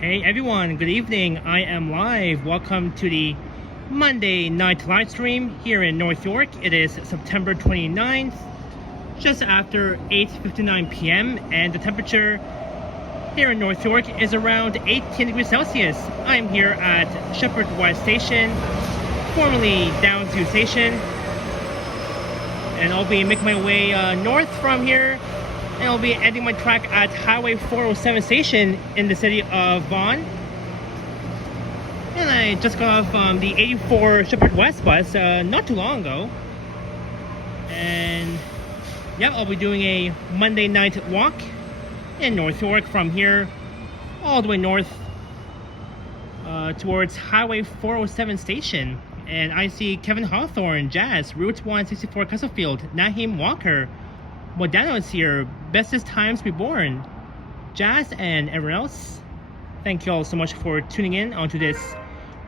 Hey everyone, good evening. I am live. Welcome to the Monday night live stream here in North York. It is September 29th, just after 8:59 p.m. and the temperature here in North York is around 18 degrees Celsius. I'm here at Sheppard West Station, formerly Downsview Station, and I'll be making my way north from here. And I'll be ending my track at Highway 407 station in the city of Vaughan. And I just got off the 84 Sheppard West bus not too long ago. And yeah, I'll be doing a Monday night walk in North York from here all the way north towards Highway 407 station. And I see Kevin Hawthorne, JAYS, Route 164 Castlefield, Naheem Walker, Modano is here, bestest times reborn, JAYS, and everyone else. Thank you all so much for tuning in onto this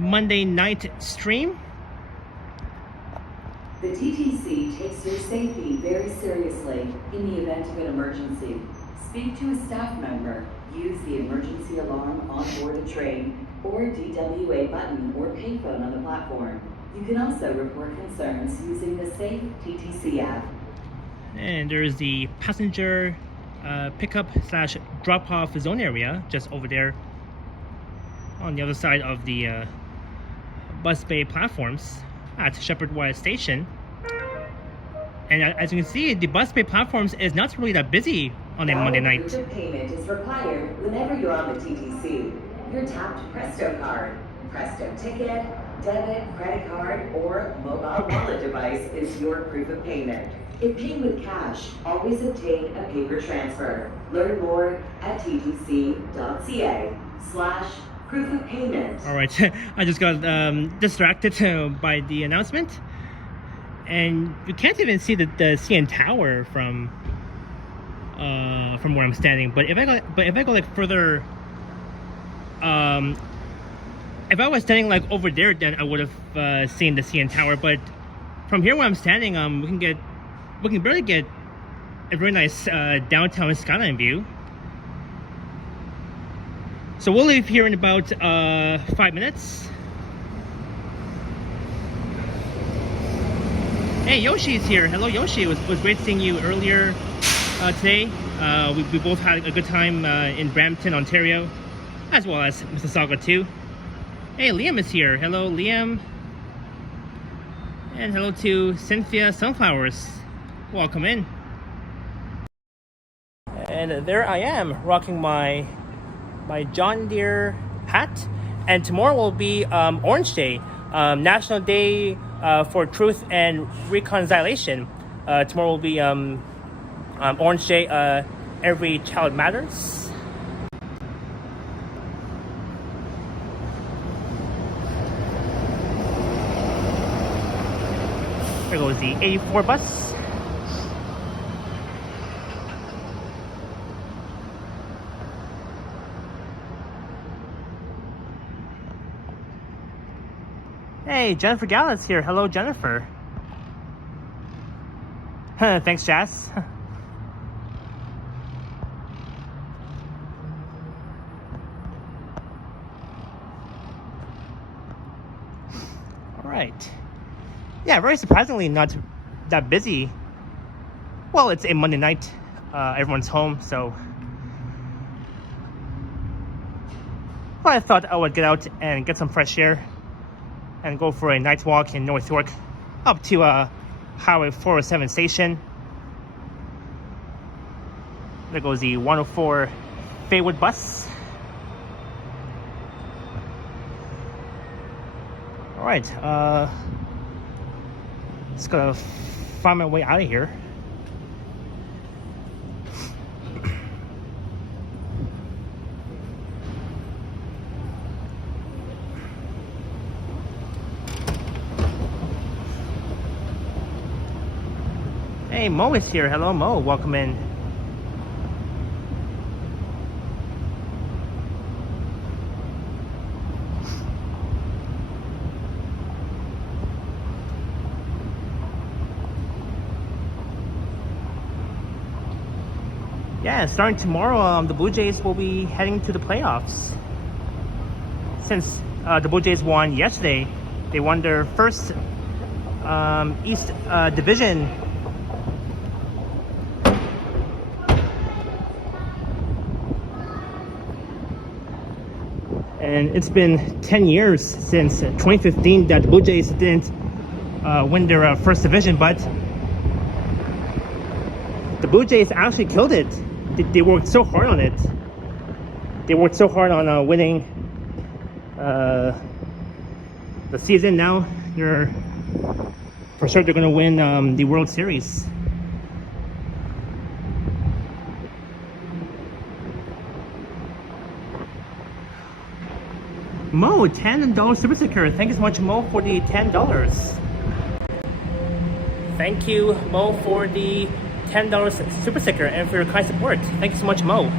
Monday night stream. The TTC takes your safety very seriously in the event of an emergency. Speak to a staff member, use the emergency alarm on board a train, or DWA button or payphone on the platform. You can also report concerns using the Safe TTC app. And there's the passenger pickup / drop-off zone area just over there on the other side of the bus bay platforms at Sheppard West Station. And as you can see, the bus bay platforms is not really that busy on a Monday night. Proof of payment is required whenever you're on the TTC. Your tapped Presto card, Presto ticket, debit, credit card, or mobile wallet device is your proof of payment. If paying with cash, always obtain a paper transfer. Learn more at ttc.ca/proof of payment. All right, I just got distracted by the announcement, and you can't even see the CN Tower from where I'm standing. But if I go like further, if I was standing like over there, then I would have seen the CN Tower. But from here where I'm standing, we can barely get a very nice downtown skyline view. So we'll leave here in about 5 minutes. Hey, Yoshi is here. Hello, Yoshi. It was great seeing you earlier today. We both had a good time in Brampton, Ontario, as well as Mississauga too. Hey, Liam is here. Hello, Liam. And hello to Cynthia Sunflowers. Welcome in. And there I am, rocking my John Deere hat. And tomorrow will be Orange Day, National Day for Truth and Reconciliation. Tomorrow will be Orange Day. Every child matters. There goes the 84 bus. Hey, Jennifer Gallett's here. Hello, Jennifer. Thanks, Jess. All right. Yeah, very surprisingly not that busy. Well, it's a Monday night. Everyone's home, so but I thought I would get out and get some fresh air and go for a night walk in North York up to Highway 407 station. There goes the 104 Faywood bus. All right, just gotta find my way out of here. Hey, Mo is here. Hello, Mo. Welcome in. Yeah, starting tomorrow, the Blue Jays will be heading to the playoffs. Since the Blue Jays won yesterday, they won their first East Division. And it's been 10 years since 2015 that the Blue Jays didn't win their first division, but the Blue Jays actually killed it. They worked so hard on it. They worked so hard on winning the season. Now they're for sure they're going to win the World Series. Mo, $10 super sticker. Thank you so much, Mo, for the $10. Thank you, Mo, for the $10 super sticker and for your kind support. Thank you so much, Mo.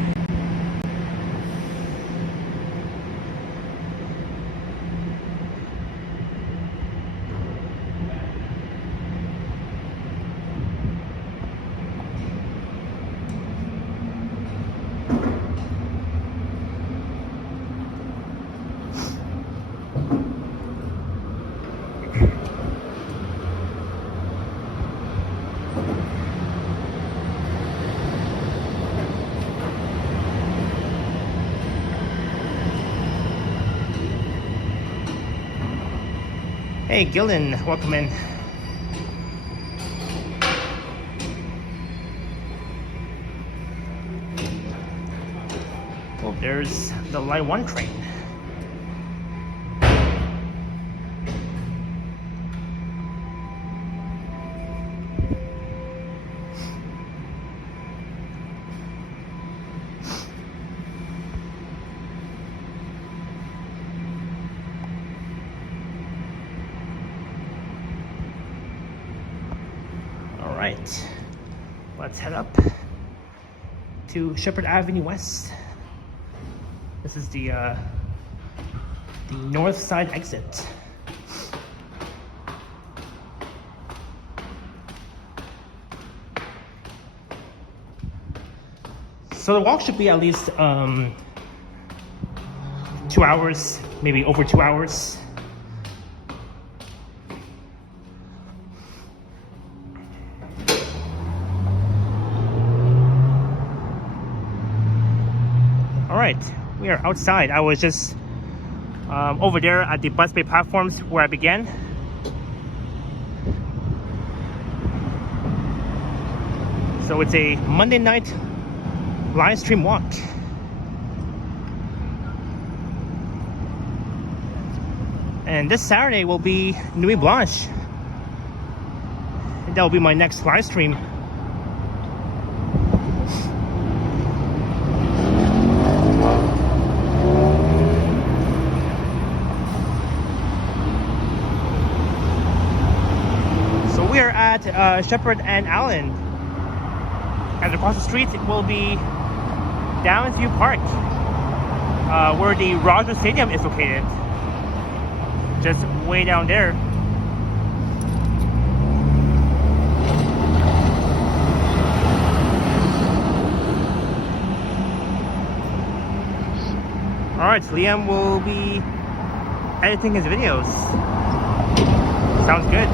Hey, Gillen, welcome in. Well, there's the Line 1 train. Right, let's head up to Sheppard Avenue West. This is the north side exit. So the walk should be at least 2 hours, maybe over 2 hours. Alright, we are outside. I was just over there at the bus bay platforms where I began. So it's a Monday night live stream walk. And this Saturday will be Nuit Blanche. That will be my next live stream. We are at Sheppard and Allen, and across the street will be Downsview Park, where the Rogers Stadium is located, just way down there. Alright, so Liam will be editing his videos. Sounds good.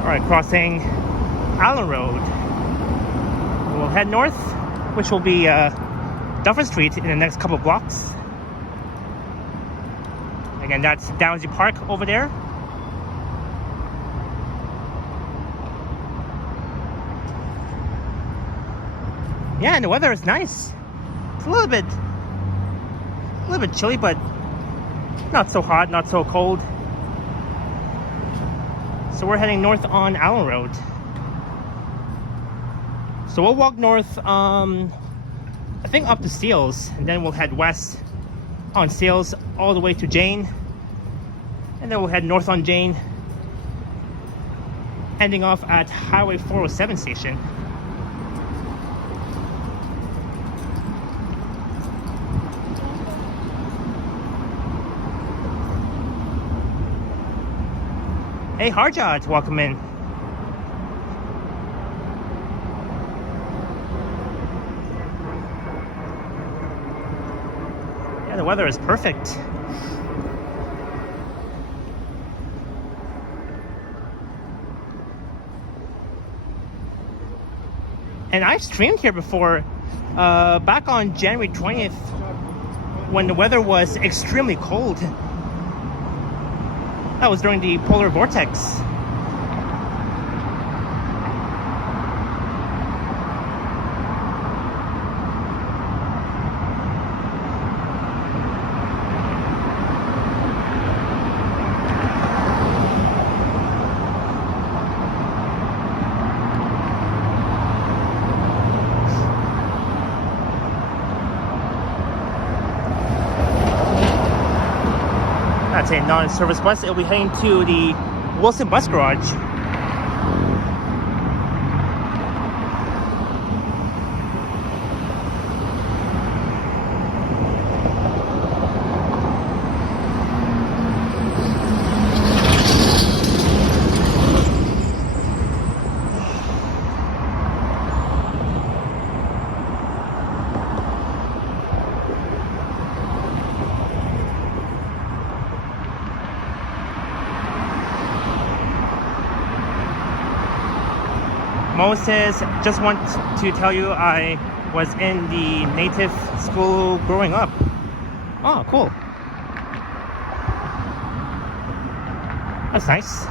Alright, crossing Allen Road. We'll head north, which will be Dufferin Street in the next couple of blocks. Again, that's Downsview Park over there. Yeah, and the weather is nice. It's a little bit chilly, but not so hot, not so cold. So we're heading north on Allen Road. So we'll walk north, I think up to Steeles, and then we'll head west on Steeles all the way to Jane, and then we'll head north on Jane, ending off at Highway 407 station. Hey Harjot, welcome in. Yeah, the weather is perfect. And I've streamed here before, back on January 20th, when the weather was extremely cold. That was during the polar vortex. That's a non-service bus. It'll be heading to the Wilson Bus Garage. Moses, just want to tell you I was in the native school growing up. Oh, cool. That's nice.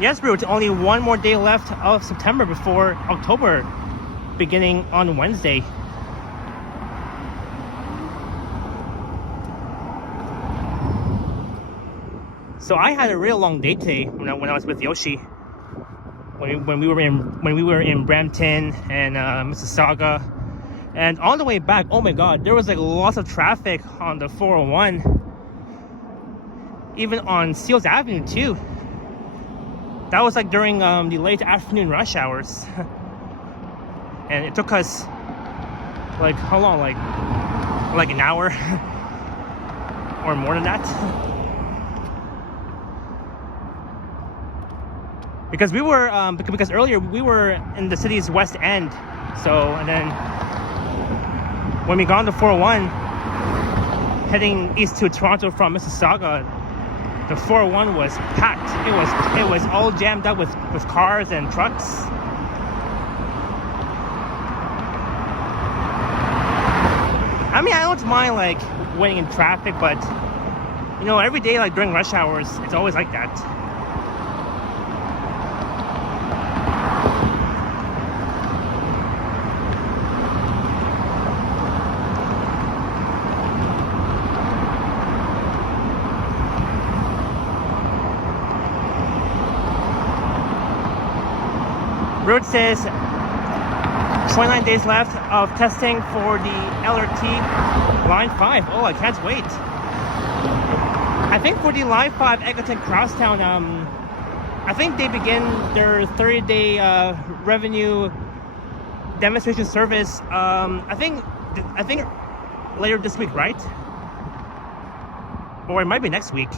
Yes, Brute, only one more day left of September before October, beginning on Wednesday. So I had a real long day today when I was with Yoshi. When we were in Brampton and Mississauga, and on the way back, oh my God, there was like lots of traffic on the 401, even on Steeles Avenue too. That was like during the late afternoon rush hours, and it took us like how long? Like an hour or more than that. Because we were, because earlier we were in the city's west end, so, and then when we got on the 401, heading east to Toronto from Mississauga, the 401 was packed. It was all jammed up with cars and trucks. I mean, I don't mind like waiting in traffic, but you know, every day like during rush hours, it's always like that. Road says 29 days left of testing for the LRT Line 5. Oh, I can't wait. I think for the Line 5 Eglinton Crosstown, I think they begin their 30-day revenue demonstration service. I think later this week, right? Or it might be next week.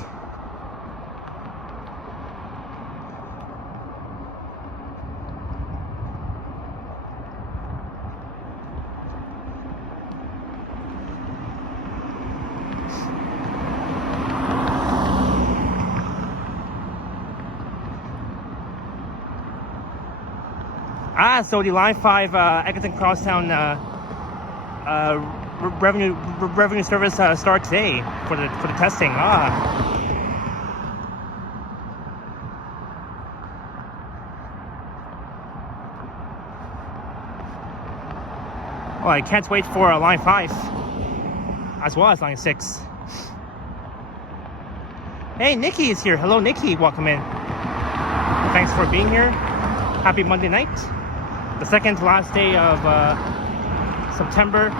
So the Line 5 Eglinton Crosstown revenue service starts today for the testing. Well, I can't wait for line 5 as well as line 6. Hey, Nikki is here. Hello, Nikki. Welcome in. Thanks for being here. Happy Monday night. The second to last day of September.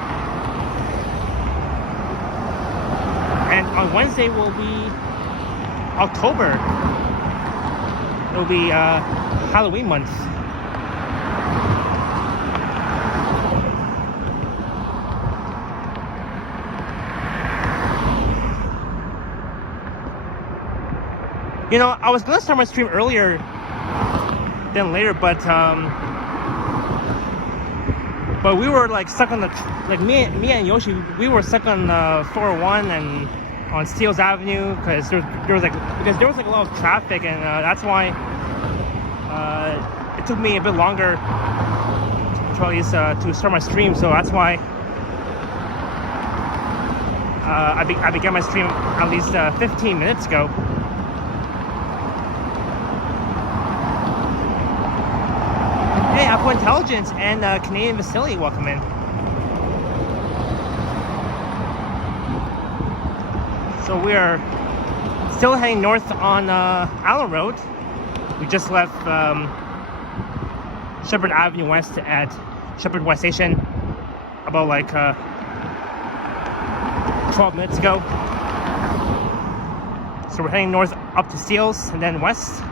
And on Wednesday will be October. It will be Halloween month. You know, I was gonna start my stream earlier than later, but we were like stuck on the me and Yoshi. We were stuck on 401 and on Steeles Avenue because there was like a lot of traffic, and that's why it took me a bit longer to at least to start my stream. So that's why I began my stream at least 15 minutes ago. Hey, Apple Intelligence and Canadian Vasily, welcome in. So we are still heading north on Allen Road. We just left Sheppard Avenue West at Sheppard West Station about like 12 minutes ago. So we're heading north up to Steeles and then west.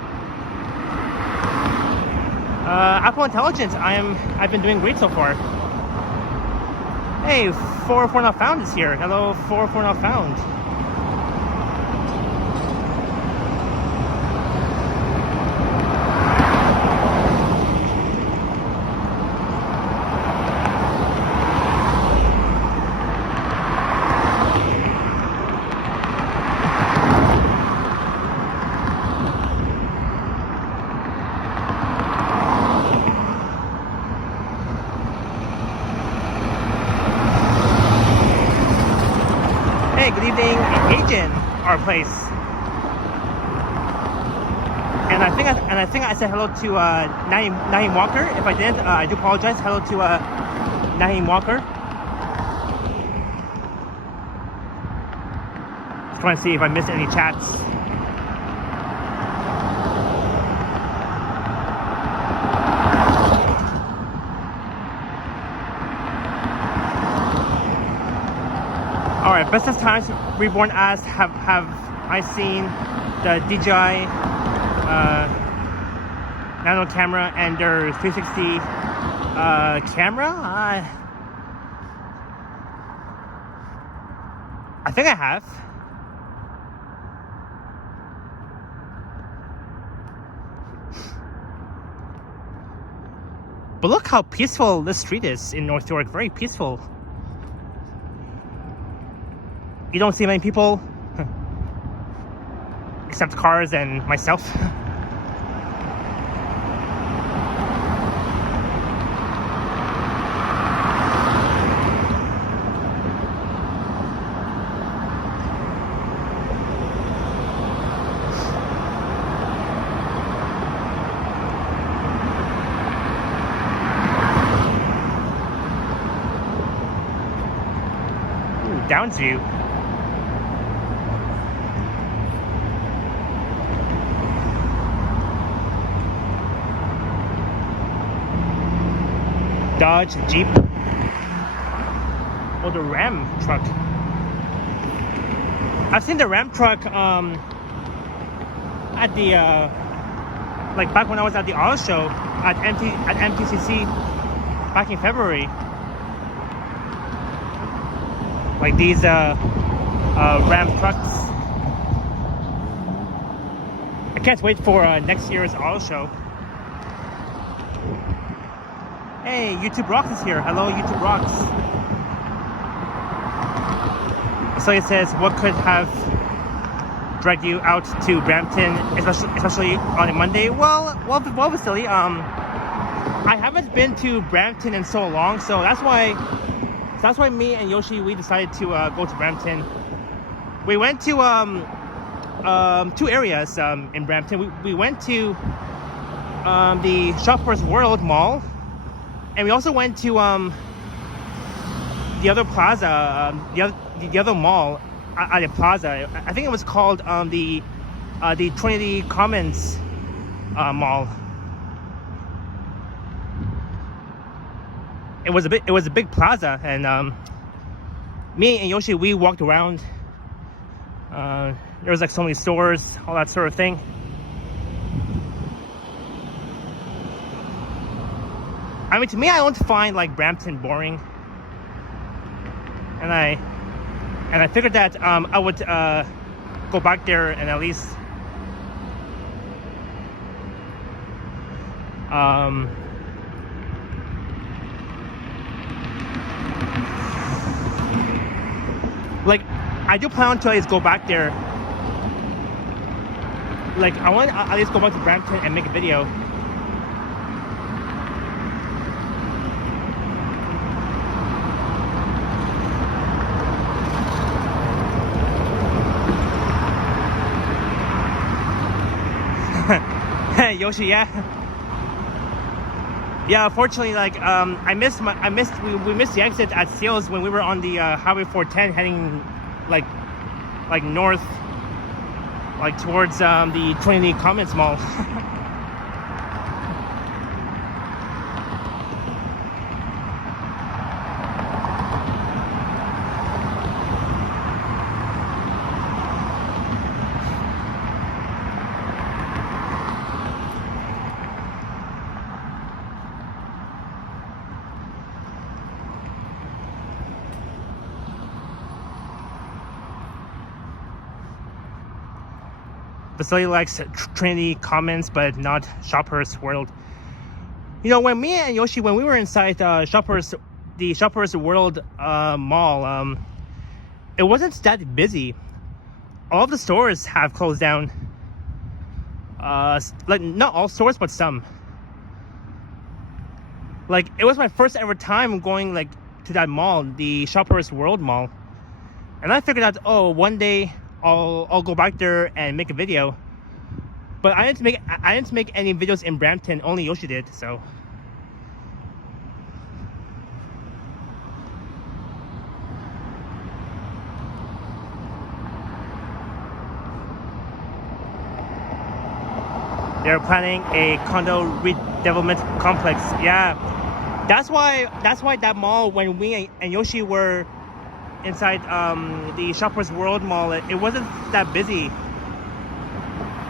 Apple Intelligence, I've been doing great so far. Hey, 404 Not Found is here. Hello, 404 Not Found. Our place, and I think I said hello to Naheem Walker. If I didn't, I do apologize. Hello to Naheem Walker. Just trying to see if I missed any chats. Alright, bestest times Reborn asks, have I seen the DJI nano camera and their 360 camera? I think I have. But look how peaceful this street is in North York. Very peaceful. You don't see many people, except cars and myself. Ooh, Downs View. Dodge, Jeep, or the Ram truck. I've seen the Ram truck at the like back when I was at the auto show at MTCC back in February. Like these Ram trucks. I can't wait for next year's auto show. Hey, YouTube Rocks is here. Hello, YouTube Rocks. So it says, what could have dragged you out to Brampton, especially on a Monday? Well, Vasily, I haven't been to Brampton in so long, so that's why me and Yoshi, we decided to go to Brampton. We went to two areas in Brampton. We went to the Shoppers World Mall. And we also went to the other plaza, the other mall at the plaza. I think it was called the Trinity Commons mall. It was a big plaza, and me and Yoshi, we walked around. There was like so many stores, all that sort of thing. I mean, to me, I don't find like Brampton boring, and I figured that I would go back there and at least like I do plan to at least go back there. Like I want to at least go back to Brampton and make a video. Yoshi, yeah. Unfortunately, like we missed the exit at Seals when we were on the Highway 410 heading like north, like towards the Trinity Commons Mall. Facility likes Trinity Commons, but not Shoppers World. You know, when me and Yoshi, when we were inside the Shoppers World mall, it wasn't that busy. All of the stores have closed down. Like not all stores, but some. Like it was my first ever time going like to that mall, the Shoppers World Mall, and I figured out, oh, one day I'll go back there and make a video, but I didn't make any videos in Brampton. Only Yoshi did. So they're planning a condo redevelopment complex. Yeah, that's why that mall, when we and Yoshi were inside the Shoppers World Mall, it wasn't that busy,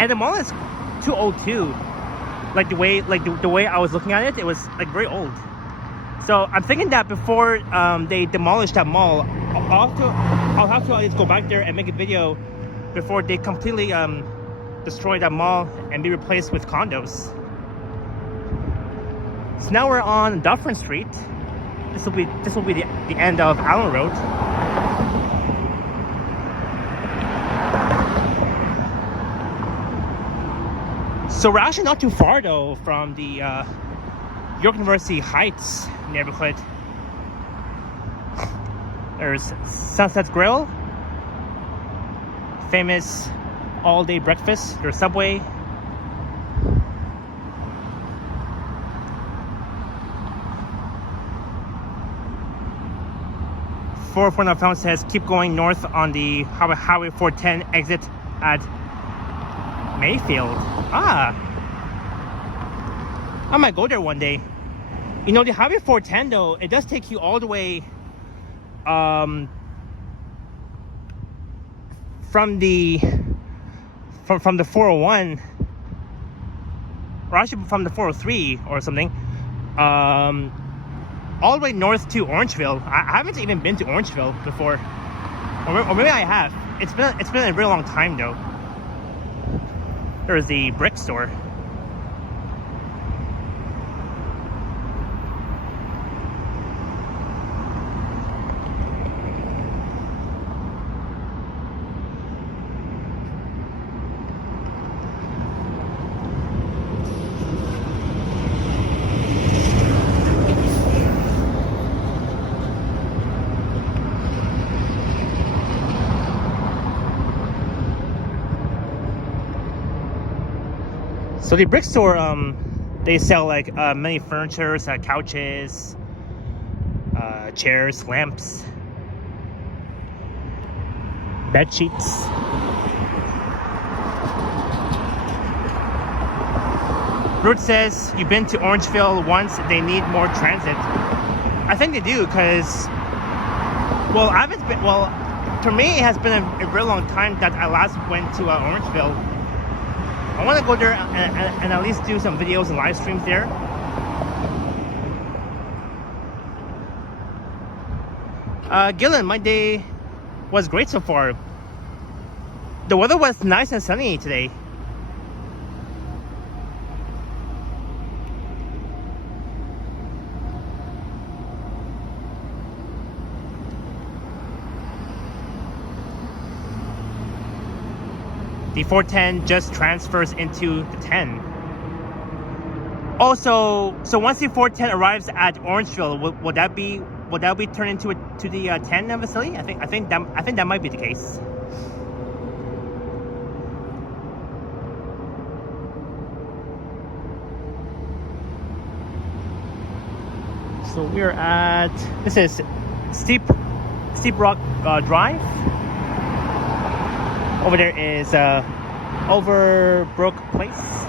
and the mall is too old too. Like the way I was looking at it, it was like very old. So I'm thinking that before they demolish that mall, I'll have to at least go back there and make a video before they completely destroy that mall and be replaced with condos. So now we're on Dufferin Street. This will be the end of Allen Road. So we're actually not too far though from the York University Heights neighborhood. There's Sunset Grill, famous all-day breakfast. There's Subway. Four Fountain says keep going north on the Highway 410 exit at Mayfield. I might go there one day. You know, the Highway 410 though, it does take you all the way from the 401, or actually from the 403 or something, all the way north to Orangeville. I haven't even been to Orangeville before, or maybe I have. It's been a really long time though. There's the brick store. So the brick store, they sell like many furnitures, couches, chairs, lamps, bed sheets. Ruth says, you've been to Orangeville once, they need more transit. I think they do, because, well, I haven't been, well, for me, it has been a very long time that I last went to Orangeville. I want to go there and at least do some videos and live streams there. Gillen, my day was great so far. The weather was nice and sunny today. The 410 just transfers into the 10. Also, so once the 410 arrives at Orangeville, will that be turned into the 10 facility? I think that might be the case. So we're at, this is Steep Rock Drive. Over there is Overbrook Place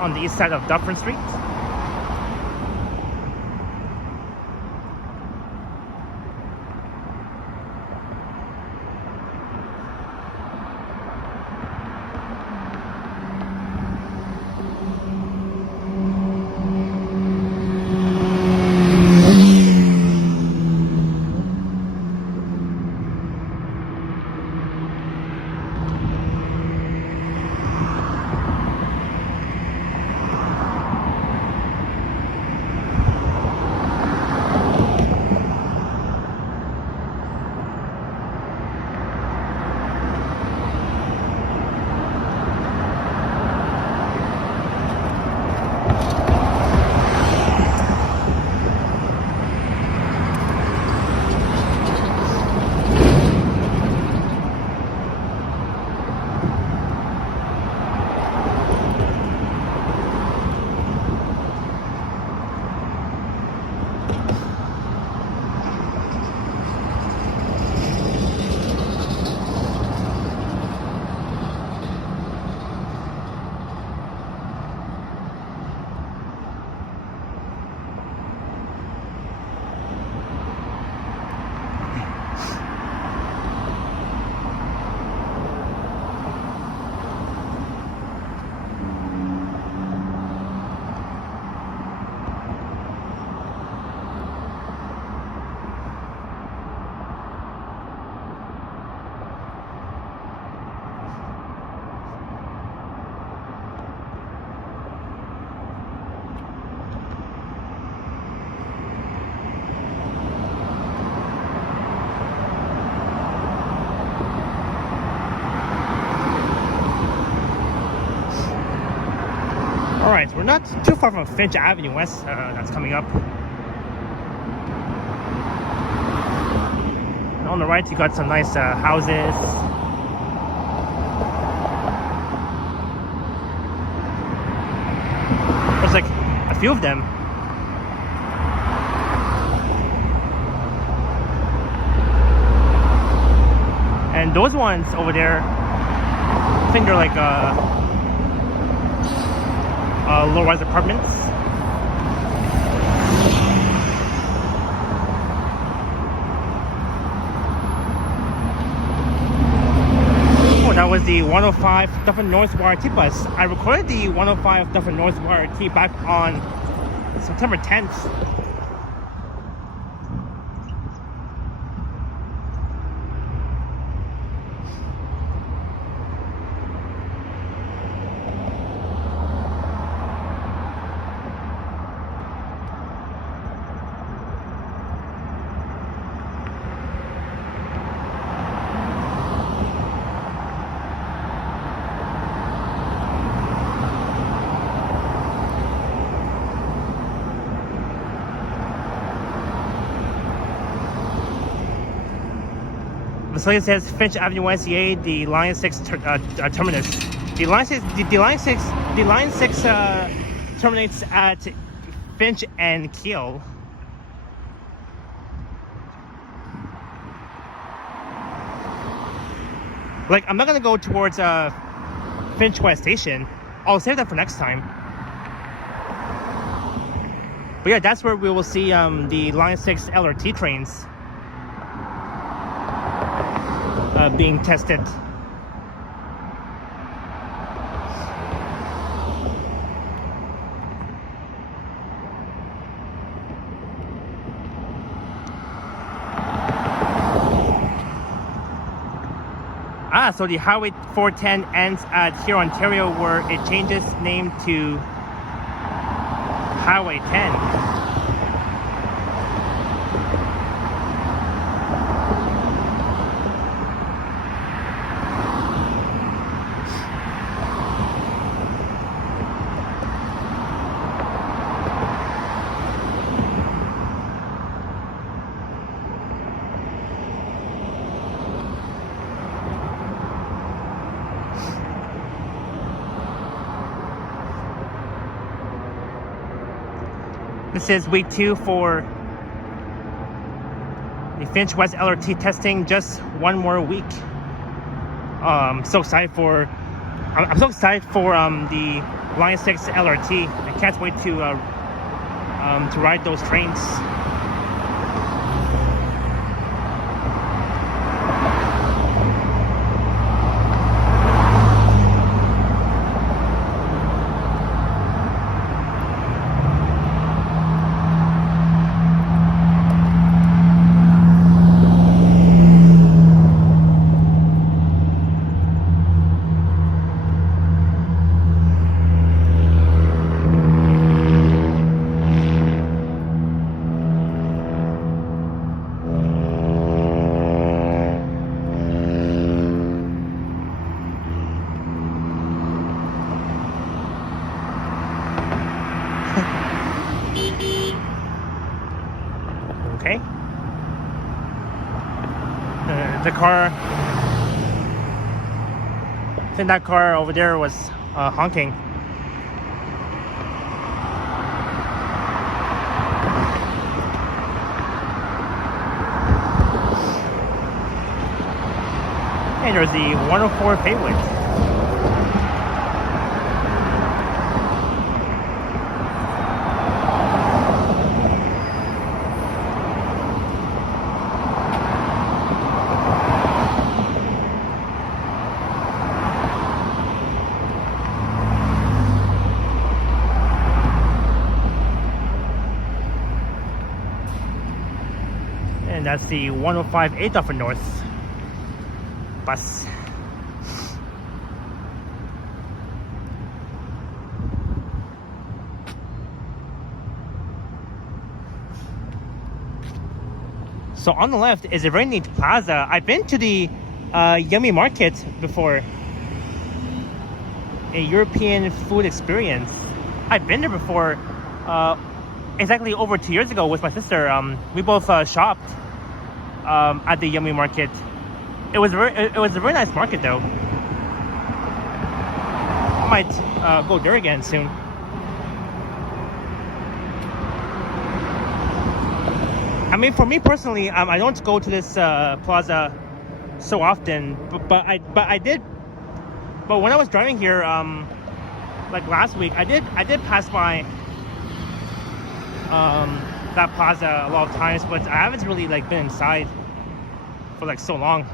on the east side of Dufferin Street. Alright, we're not too far from Finch Avenue West that's coming up. And on the right, you got some nice houses. There's like a few of them. And those ones over there, I think they're like low-rise apartments. Oh, that was the 105 Dufferin North YRT bus. I recorded the 105 Dufferin North YRT back on September 10th. So it says Finch Avenue West, yay, the Line 6 terminus. The Line 6 terminates at Finch and Keel. Like, I'm not gonna go towards Finch West Station. I'll save that for next time. But yeah, that's where we will see the Line 6 LRT trains being tested. So the Highway 410 ends at here, Ontario, where it changes name to Highway 10. This is week 2 for the Finch West LRT testing. Just one more week. I'm so excited for the Line 6 LRT. I can't wait to ride those trains. Okay. The car, I think that car over there was honking. And there's the 104 pavement. And that's the 105 Dufferin North bus. So on the left is a very neat plaza. I've been to the Yummy Market before. A European food experience. I've been there before. Exactly over 2 years ago with my sister. We both shopped at the Yummy Market. It was a very nice market though. I might go there again soon. I mean, for me personally, I don't go to this plaza so often, but I did. But when I was driving here, like last week, I did pass by that plaza a lot of times, but I haven't really like been inside for like so long.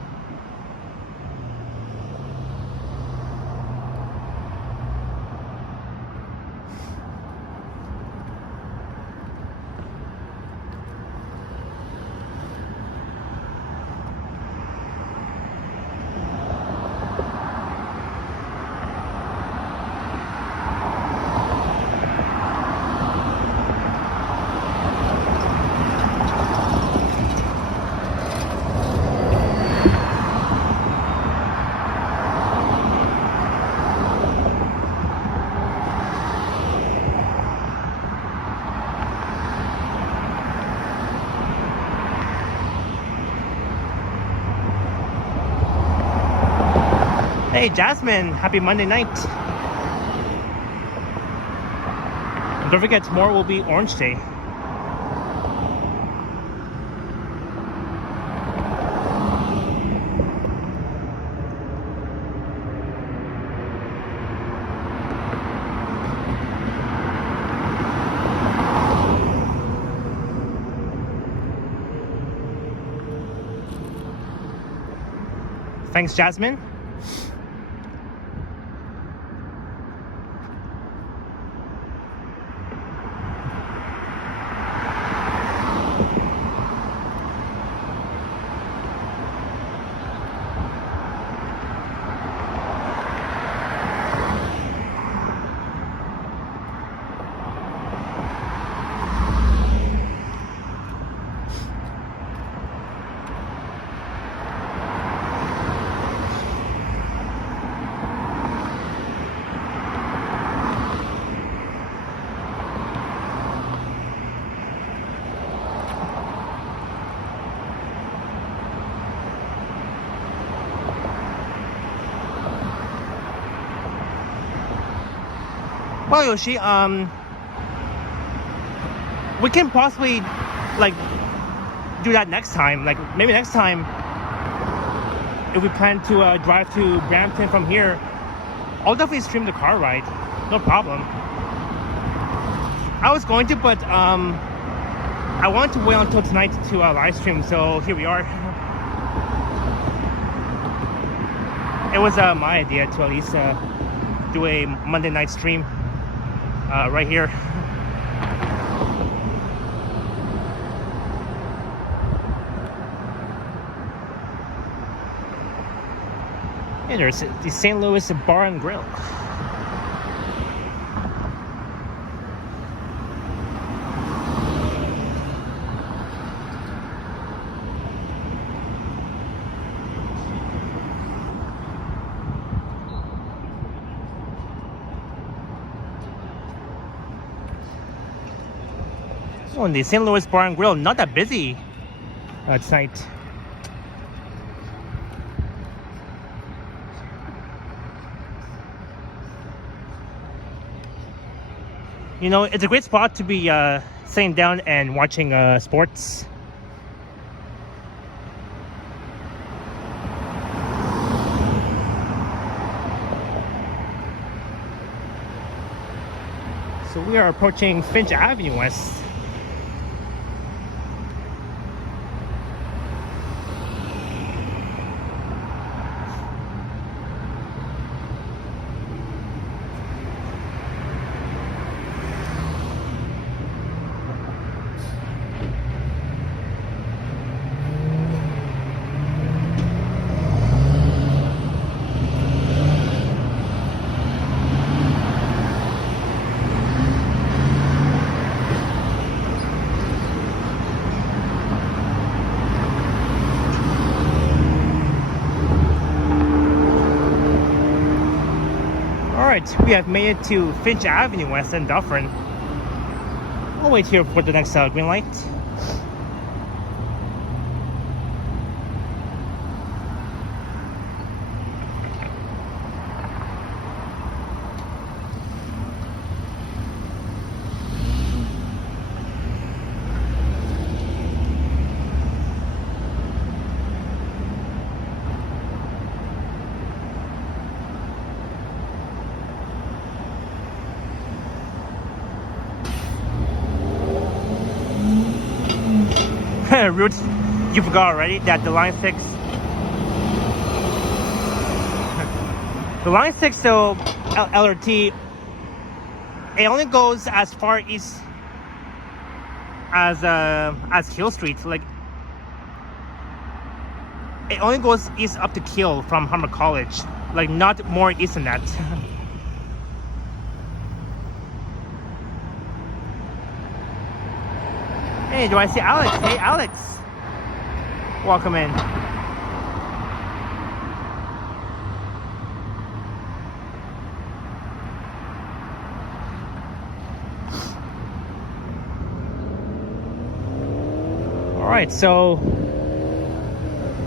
Hey Jasmine, happy Monday night. And don't forget, tomorrow will be Orange Day. Thanks, Jasmine. Well, Yoshi, we can possibly, like, do that next time. Like, maybe next time, if we plan to drive to Brampton from here, I'll definitely stream the car ride. No problem. I was going to, but I wanted to wait until tonight to live stream, so here we are. It was my idea to at least do a Monday night stream right here. And there's the St. Louis Bar and Grill. Oh, and the St. Louis Bar and Grill, not that busy tonight. You know, it's a great spot to be sitting down and watching sports. So we are approaching Finch Avenue West. Alright, we have made it to Finch Avenue West in Dufferin. We'll wait here for the next green light. Roots, you forgot already that the Line 6 so LRT, it only goes as far east as Keel Street. Like, it only goes east up to Keel from Humber College, like not more east than that. Hey, do I see Alex? Hey, Alex. Welcome in. All right, so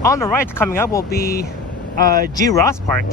on the right coming up will be G. Ross Park.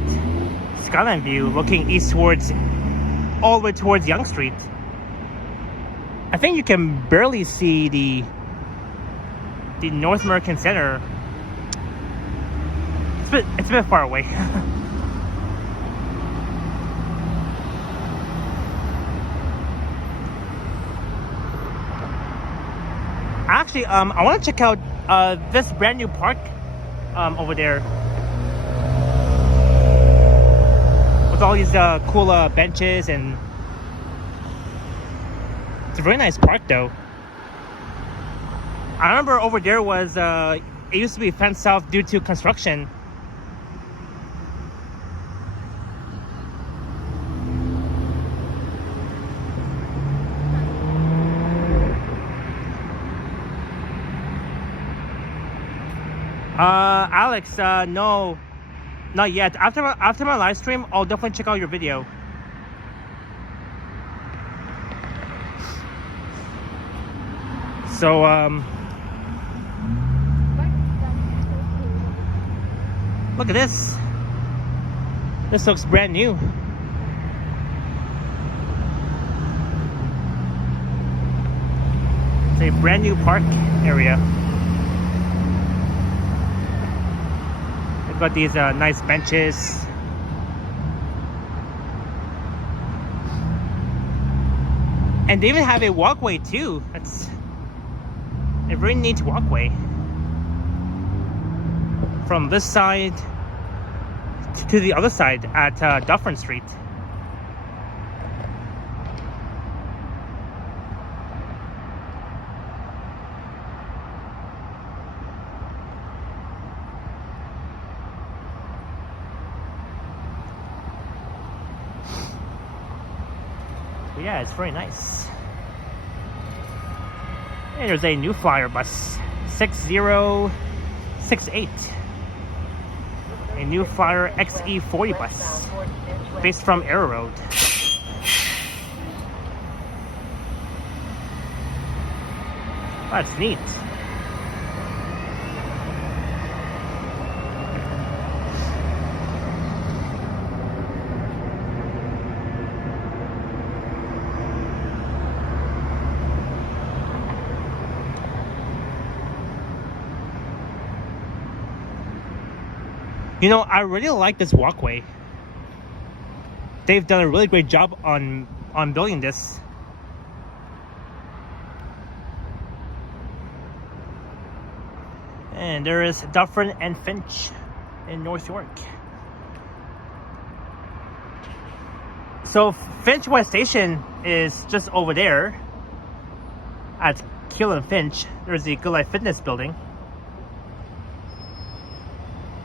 that skyline view looking eastwards, all the way towards Yonge Street. I think you can barely see the North American Center. It's a bit far away. Actually, I want to check out this brand new park over there with all these cool benches, and it's a very nice park though. I remember over there was it used to be fenced off due to construction. Alex, no, not yet. After my live stream, I'll definitely check out your video. So, look at this. This looks brand new. It's a brand new park area. They've got these nice benches. And they even have a walkway too. That's a very neat walkway. From this side to the other side at Dufferin Street. But yeah, it's very nice. And there's a new flyer bus, 6068. A new flyer XE40 bus, based from Arrow Road. That's neat. You know, I really like this walkway. They've done a really great job on building this. And there is Dufferin and Finch in North York. So Finch West Station is just over there at Keel and Finch. There's the Good Life Fitness building.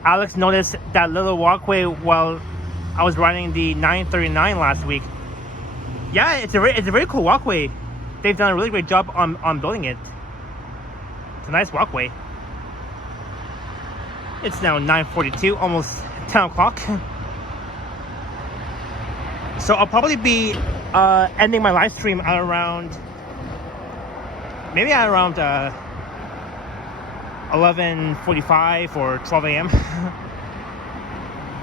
Alex noticed that little walkway while I was riding the 939 last week. Yeah, it's a very cool walkway. They've done a really great job on building it. It's a nice walkway. It's now 9:42, almost 10 o'clock. So I'll probably be ending my live stream at around, maybe at around 11:45 or 12 a.m.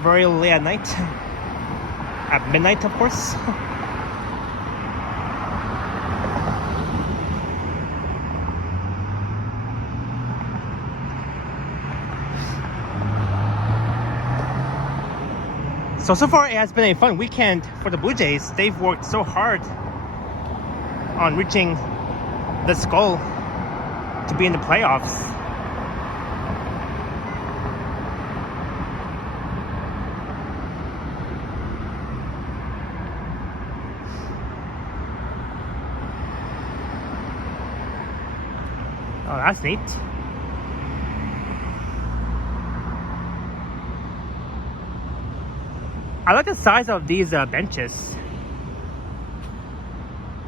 Very late at night. At midnight, of course. So far it has been a fun weekend for the Blue Jays. They've worked so hard on reaching this goal to be in the playoffs. Oh, that's neat. I like the size of these benches.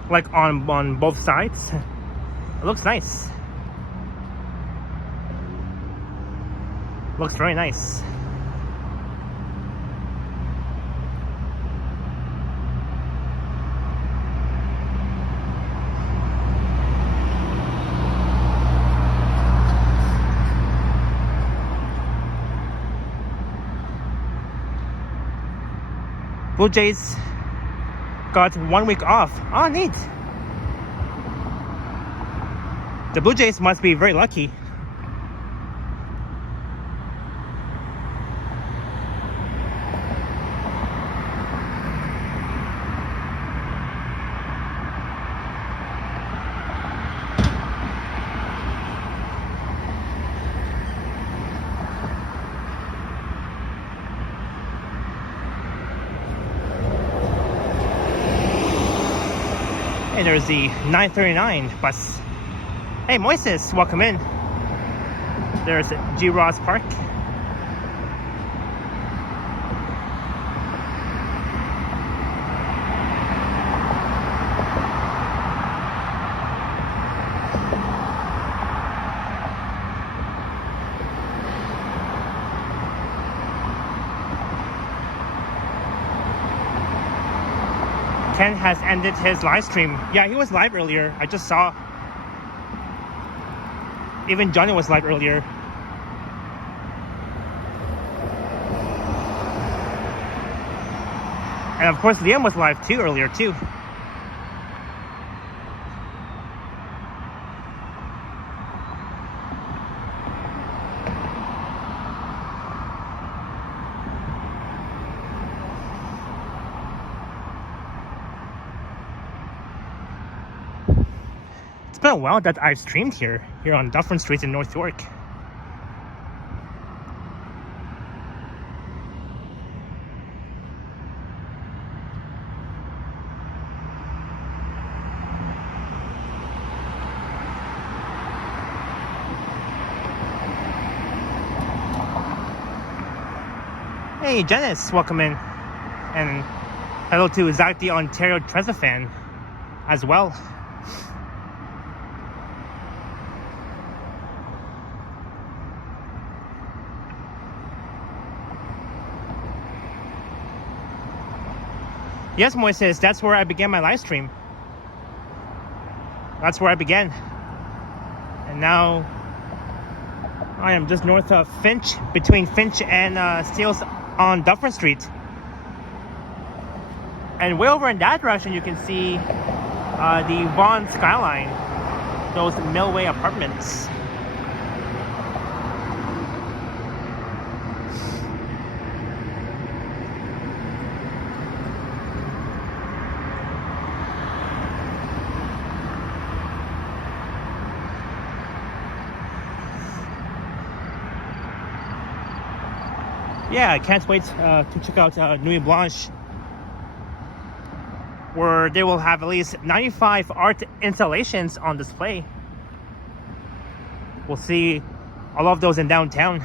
Like on both sides. It looks nice. Looks very nice. Blue Jays got 1 week off. Oh, neat. The Blue Jays must be very lucky. And there's the 939 bus. Hey, Moises, welcome in. There's G. Ross Park. Ken has ended his live stream. Yeah, he was live earlier. I just saw. Even Johnny was live earlier. And of course Liam was live too earlier too. It's been a while that I've streamed here on Dufferin Street in North York. Hey Janice, welcome in. And hello to Zach the Ontario Trezza fan as well. Yes, Moises, that's where I began my live stream. That's where I began. And now I am just north of Finch, between Finch and Steeles on Dufferin Street. And way over in that direction you can see the Vaughan skyline, those Millway apartments. Yeah, I can't wait to check out Nuit Blanche, where they will have at least 95 art installations on display. We'll see all of those in downtown.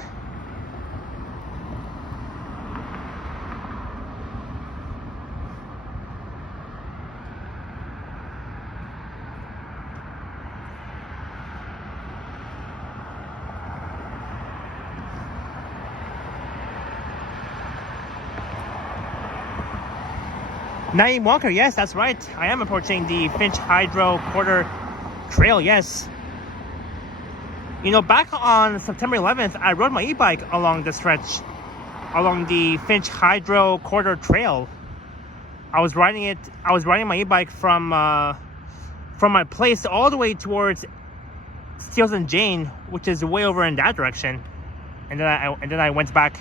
Naeem Walker, yes, that's right. I am approaching the Finch Hydro Quarter Trail, yes. You know, back on September 11th, I rode my e-bike along the stretch, along the Finch Hydro Quarter Trail. I was riding my e-bike from my place all the way towards Steeles and Jane, which is way over in that direction. And then I went back,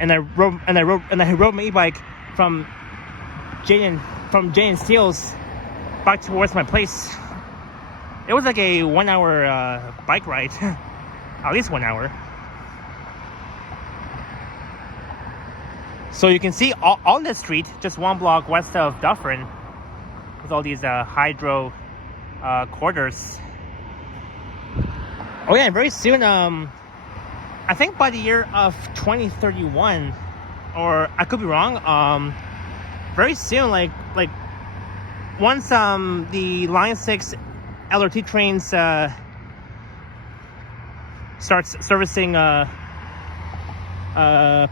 and I rode my e-bike from Jane and Steeles back towards my place. It was like a 1 hour bike ride, at least 1 hour. So you can see on the street, just one block west of Dufferin, with all these hydro quarters. Oh yeah, and very soon, I think by the year of 2031, or I could be wrong, very soon, like once the Line 6 LRT trains starts servicing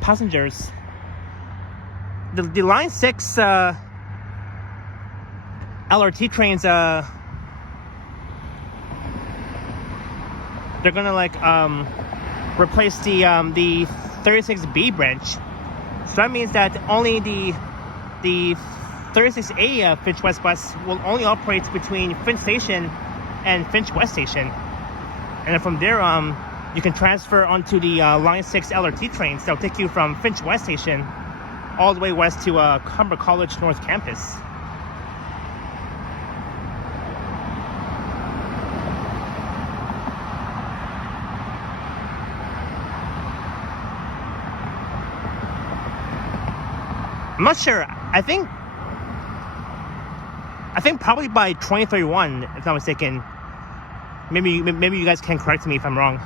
passengers, the Line 6 LRT trains, they're gonna replace the 36B branch. So that means that only the the 36A Finch West bus will only operate between Finch Station and Finch West Station. And then from there, you can transfer onto the Line 6 LRT trains that'll take you from Finch West Station all the way west to Humber College North Campus. I'm not sure. I think probably by 2031, if I'm not mistaken. Maybe you guys can correct me if I'm wrong.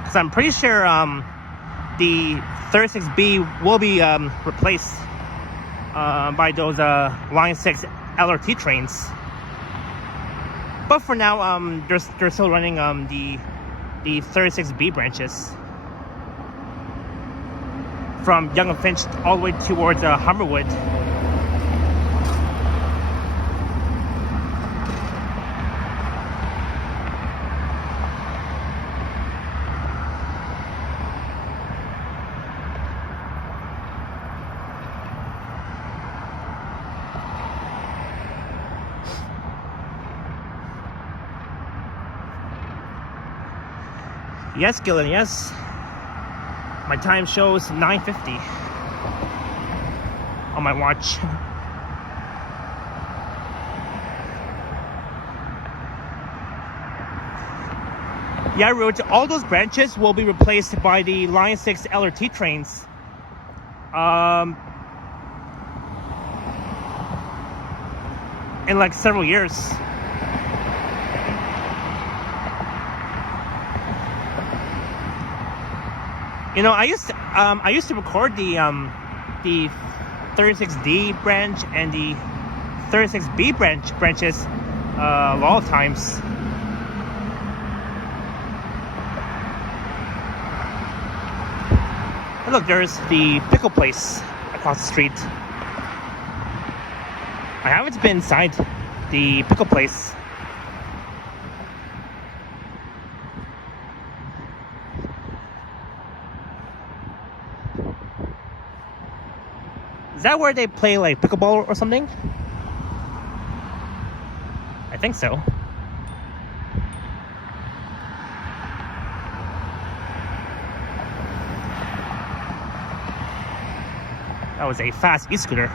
Because I'm pretty sure the 36B will be replaced by those Line 6 LRT trains. But for now, they're still running the 36B branches from Yonge and Finch all the way towards Humberwood. Yes, Gillen, yes. My time shows 9:50 on my watch. Yeah, Root, all those branches will be replaced by the Line 6 LRT trains. In like several years. You know, I used to record the 36D branch and the 36B branches a lot of times. And look, there's the pickle place across the street. I haven't been inside the pickle place. Is that where they play like pickleball or something? I think so. That was a fast e-scooter.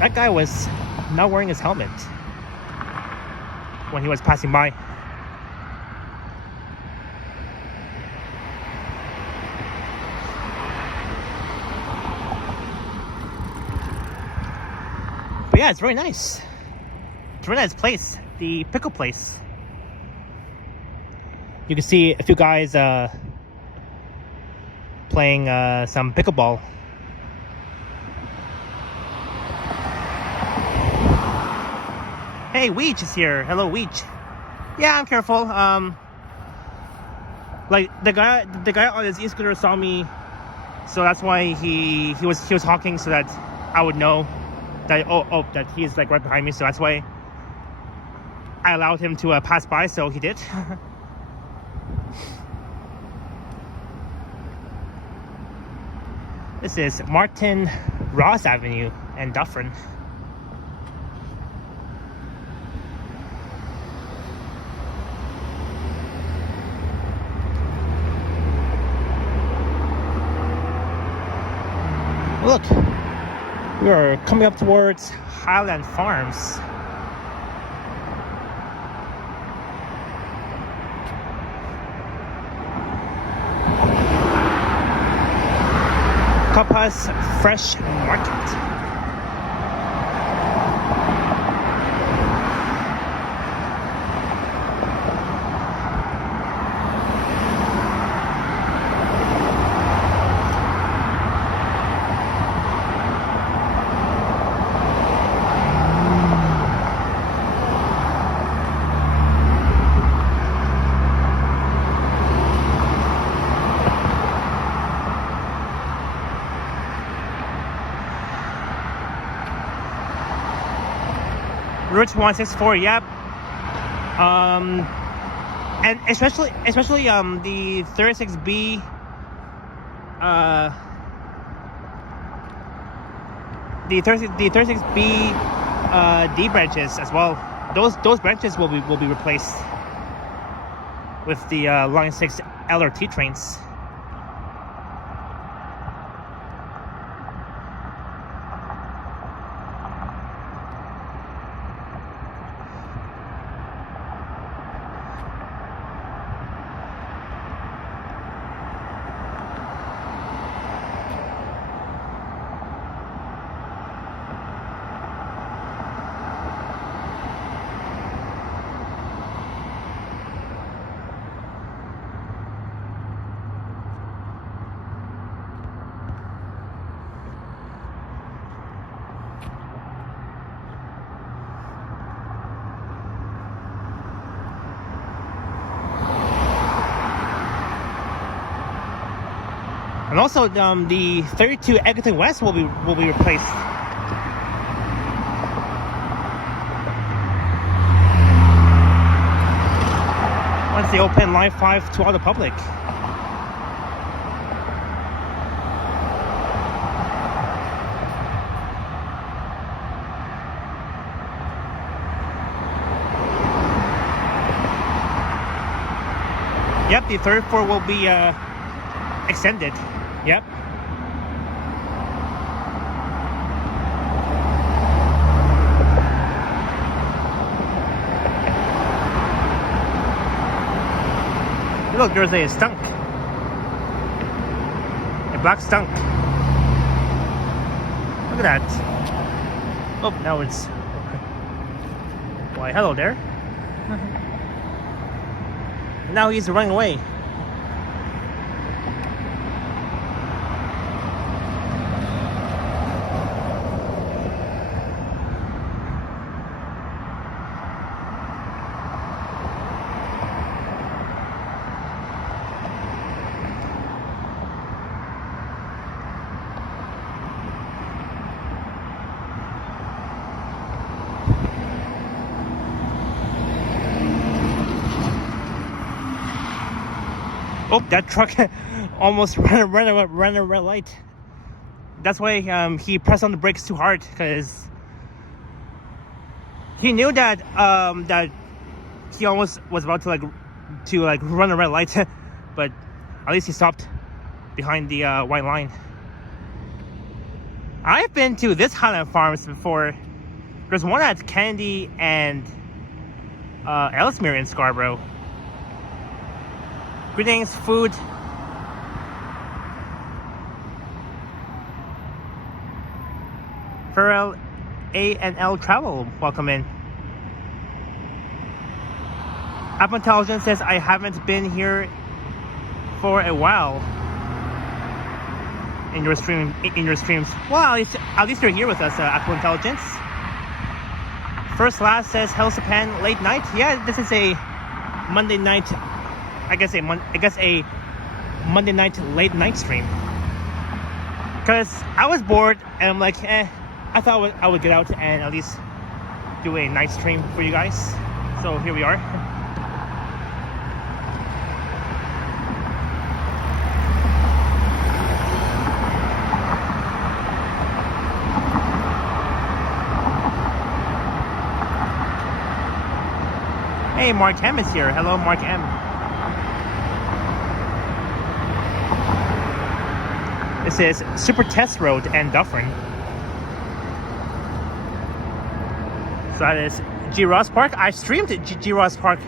That guy was not wearing his helmet when he was passing by. But yeah, it's very nice. It's a very nice place. The pickle place. You can see a few guys playing some pickleball. Hey, Weech is here. Hello, Weech. Yeah, I'm careful. Like the guy on his e-scooter saw me, so that's why he was honking so that I would know that that he's like right behind me. So that's why I allowed him to pass by. So he did. This is Martin Ross Avenue and Dufferin. Look, we are coming up towards Highland Farms. Kapa's Fresh Market. Route 164, yep. And especially the 36B the 36B D branches as well. Those branches will be replaced with the Line 6 LRT trains. And also, the 32 Eglinton West will be replaced. Once they open Line 5 to all the public. Yep, the third floor will be extended. Yep. Look, there's a stunk. A black stunk. Look at that. Oh, now it's... Why, hello there. Now he's running away. Oh, that truck almost ran a red light. That's why he pressed on the brakes too hard, because he knew that that he almost was about to run a red light, but at least he stopped behind the white line. I've been to this Highland Farms before. There's one at Kennedy and Ellesmere in Scarborough. Greetings, food. Farrell A&L Travel, welcome in. App Intelligence says I haven't been here for a while. In your streams. Well, at least you're here with us, Apple Intelligence. First Last says Hello Japan late night. Yeah, this is a Monday night. I guess a Monday night late night stream. Cause I was bored and I'm like, I thought I would get out and at least do a night stream for you guys. So here we are. Hey, Mark M is here. Hello, Mark M. This is Super Test Road and Dufferin. So that is G. Ross Park. I streamed at G. Ross Park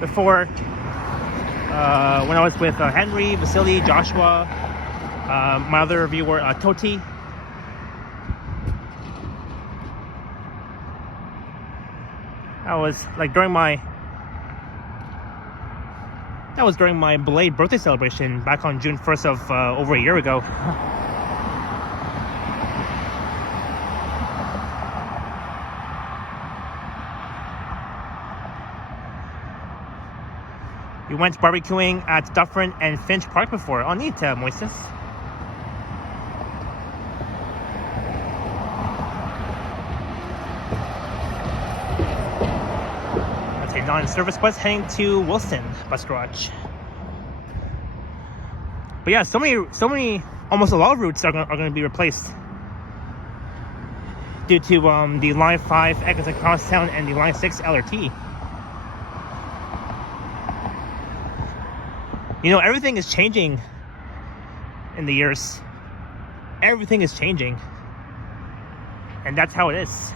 before when I was with Henry, Vasily, Joshua, my other viewer, Toti. That was like during my belated birthday celebration back on June 1st of over a year ago. We went barbecuing at Dufferin and Finch Park before. Oh, neat, Moises. That's a non-service bus heading to Wilson Bus Garage. But yeah, so many, almost a lot of routes are going to be replaced due to the Line 5 Eglinton Crosstown and the Line 6 LRT. You know, everything is changing in the years. Everything is changing. And that's how it is.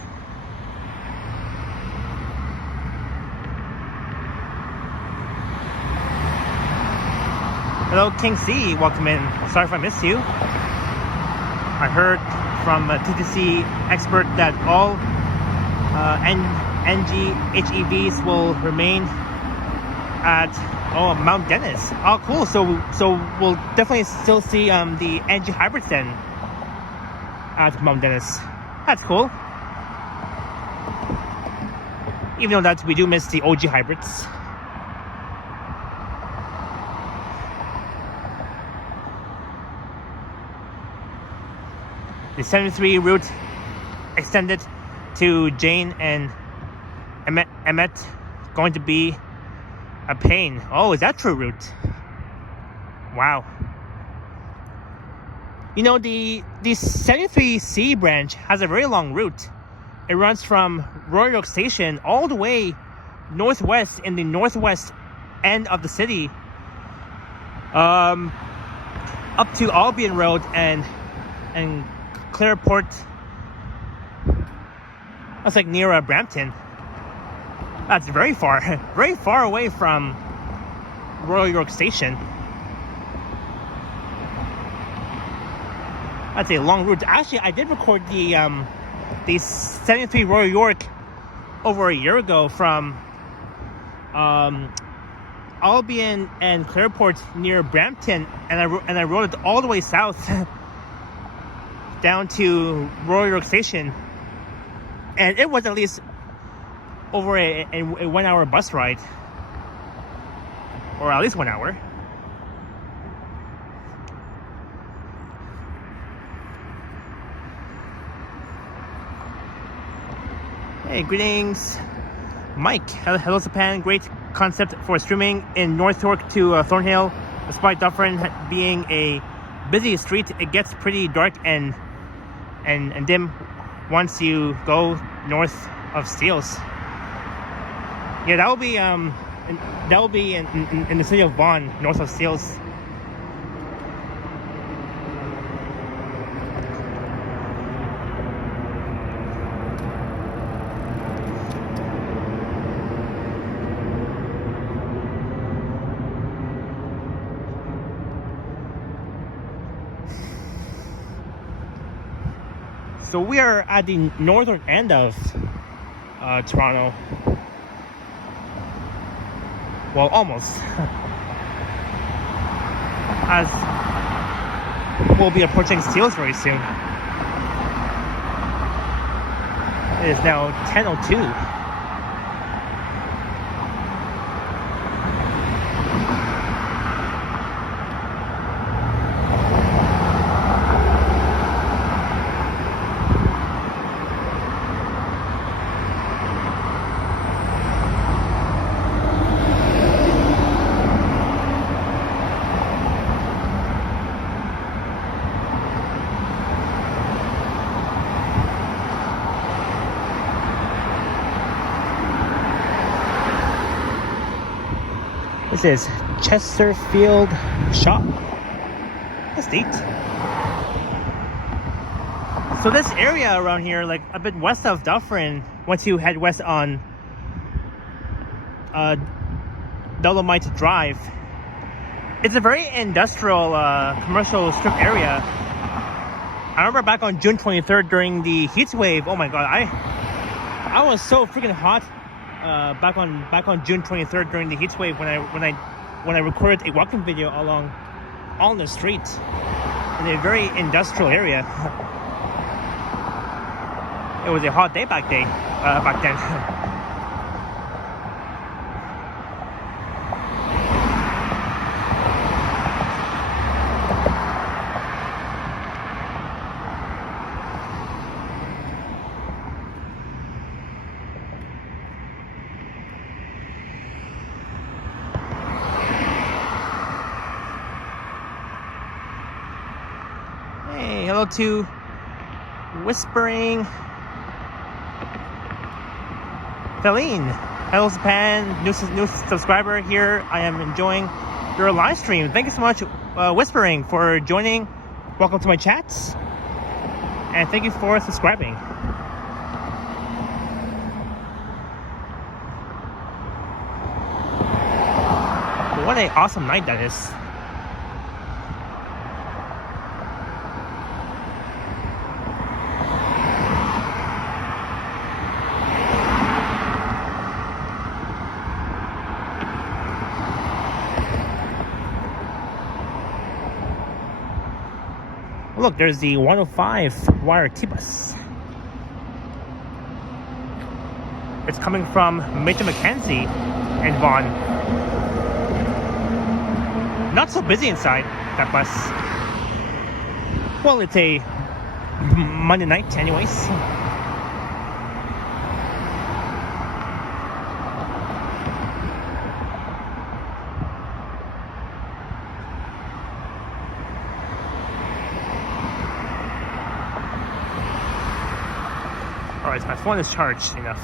Hello, King C. Welcome in. Sorry if I missed you. I heard from a TTC expert that all NGHEVs will remain at Mount Dennis. Oh, cool. So we'll definitely still see the NG hybrids then at Mount Dennis. That's cool. Even though that we do miss the OG hybrids. The 73 route extended to Jane and Emmett, going to be a pain. Oh, is that true route? Wow. You know, the 73C branch has a very long route. It runs from Royal York Station all the way northwest in the northwest end of the city, up to Albion Road and Clareport. That's like near Brampton. That's very far away from Royal York Station. That's a long route. Actually, I did record the 73 Royal York over a year ago from Albion and Clareport near Brampton, and I rode it all the way south down to Royal York Station, and it was at least over a 1 hour bus ride, or at least 1 hour. Hey, greetings, Mike. Hello, Japan. Great concept for streaming in North York to Thornhill. Despite Dufferin being a busy street, it gets pretty dark and dim once you go north of Steeles. Yeah, that will be in the city of Vaughan, north of Steeles. So we are at the northern end of Toronto. Well, almost. As we'll be approaching Steeles very soon. It is now 10:02. This is Chesterfield Shop. That's neat. So this area around here, like a bit west of Dufferin, once you head west on Dolomite Drive, it's a very industrial, commercial strip area. I remember back on June 23rd during the heat wave. Oh my god, I was so freaking hot. Back on June 23rd during the heat wave when I recorded a walking video on the street in a very industrial area. It was a hot day back then. hello to Whispering Feline. Hello Japan, new subscriber here. I am enjoying your live stream. Thank you so much, Whispering, for joining. Welcome to my chats, and thank you for subscribing. What an awesome night that is. Look, there's the 105 wire T-bus. It's coming from Major Mackenzie and Vaughan. Not so busy inside that bus. Well, it's a Monday night anyways. Alright, so my phone is charged enough.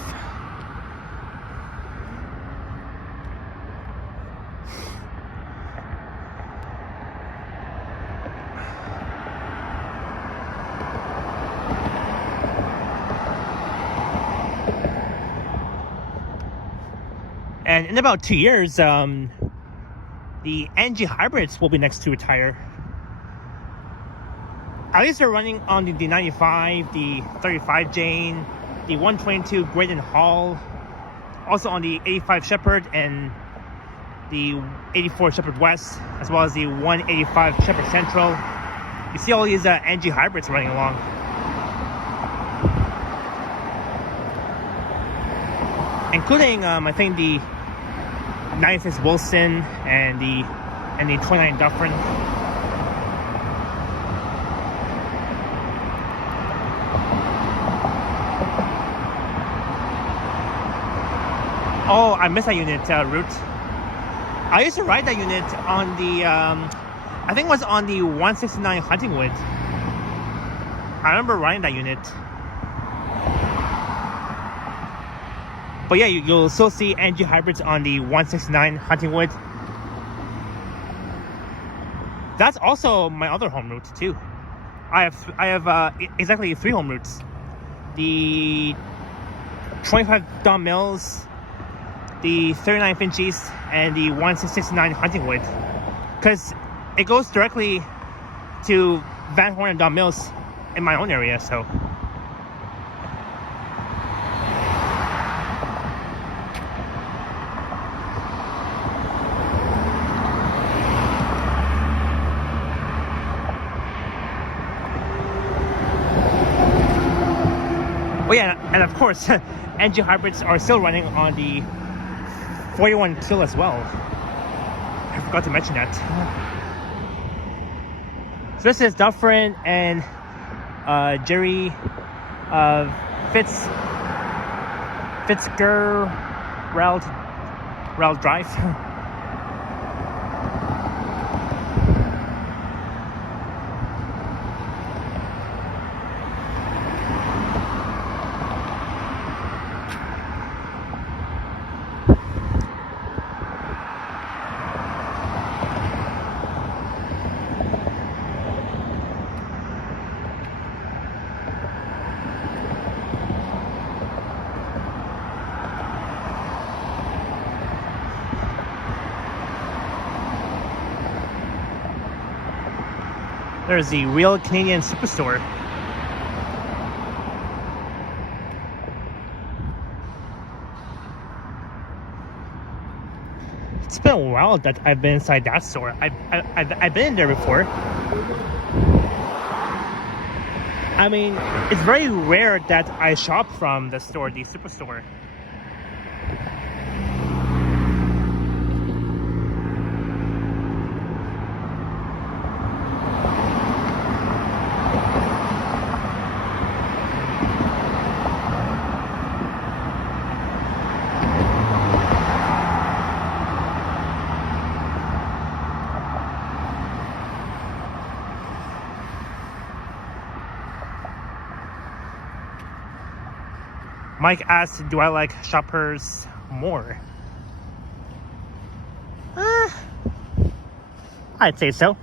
And in about 2 years, the NG hybrids will be next to retire. At least they're running on the 95, the 35 Jane, the 122 Graydon Hall, also on the 85 Sheppard and the 84 Sheppard West, as well as the 185 Sheppard Central. You see all these NG hybrids running along. Including, I think, the 96 Wilson and the 29 Dufferin. Oh, I missed that unit route. I used to ride that unit on the, I think it was on the 169 Huntingwood. I remember riding that unit. But yeah, you'll still see NG hybrids on the 169 Huntingwood. That's also my other home route too. I have exactly 3 home routes: the 25 Don Mills, the 39 Finch East, and the 169 Huntingwood, because it goes directly to Van Horn and Don Mills in my own area. So. Oh yeah, and of course, NG hybrids are still running on the 41 Keel as well. I forgot to mention that. So this is Dufferin and Jerry Fitzger Rail Drive. There's the Real Canadian Superstore. It's been a while that I've been inside that store. I've been in there before. I mean, it's very rare that I shop from the store, the Superstore. Mike asked, do I like shoppers more? I'd say so.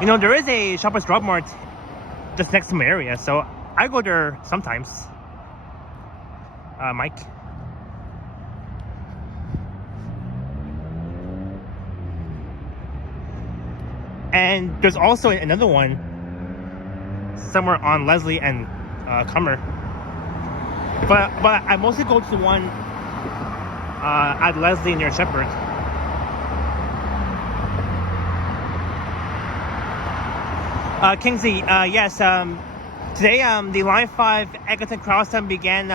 You know, there is a Shoppers Drug Mart just next to my area, so I go there sometimes. Mike. And there's also another one somewhere on Leslie and Comer. But I mostly go to the one at Leslie near Sheppard. Kingsley, yes. Today, the Line 5 Eglinton Crosstown began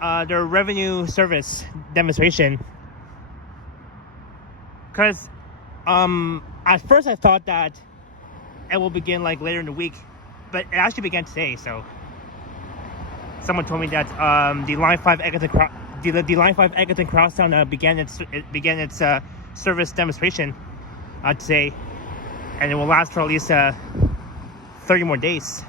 their revenue service demonstration. Because at first I thought that it will begin like later in the week, but it actually began today. So someone told me that the Line 5 Eglinton Crosstown began its service demonstration today, and it will last for at least 30 more days.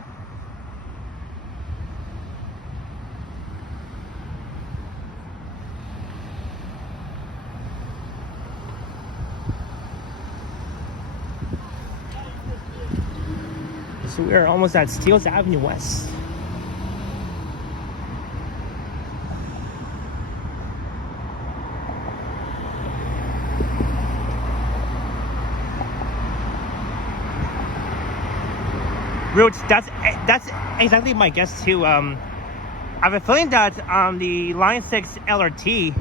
So we are almost at Steeles Avenue West. Roots, that's exactly my guess too. I have a feeling that the Line 6 LRT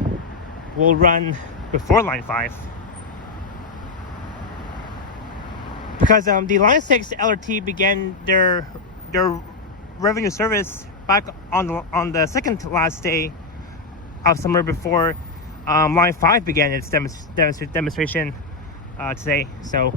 will run before Line 5. Because the Line 6 LRT began their revenue service back on the second last day of summer before Line 5 began its demonstration today. So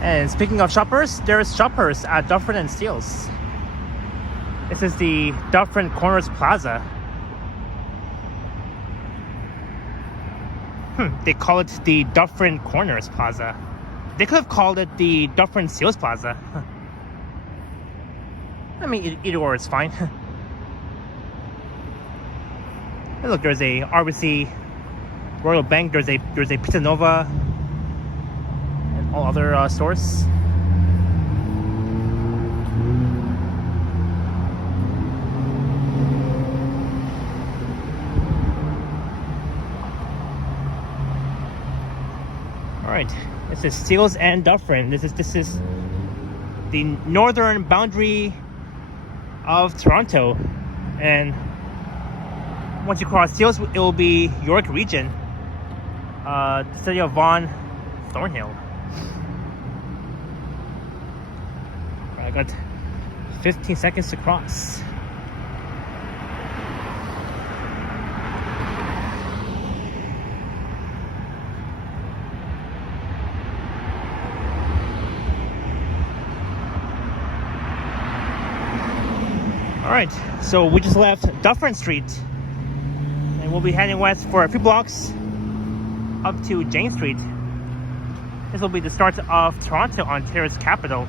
and speaking of shoppers, there's shoppers at Dufferin and Steeles. This is the Dufferin Corners Plaza. They call it the Dufferin Corners Plaza. They could have called it the Dufferin Steeles Plaza. I mean, either or is fine. Hey, look, there's a RBC Royal Bank. There's a Pizza Nova. All other stores. All right, this is Steeles and Dufferin. This is the northern boundary of Toronto, and once you cross Steeles, it will be York Region, the city of Vaughan, Thornhill. I got 15 seconds to cross. All right, so we just left Dufferin Street, and we'll be heading west for a few blocks up to Jane Street. This will be the start of Toronto, Ontario's capital,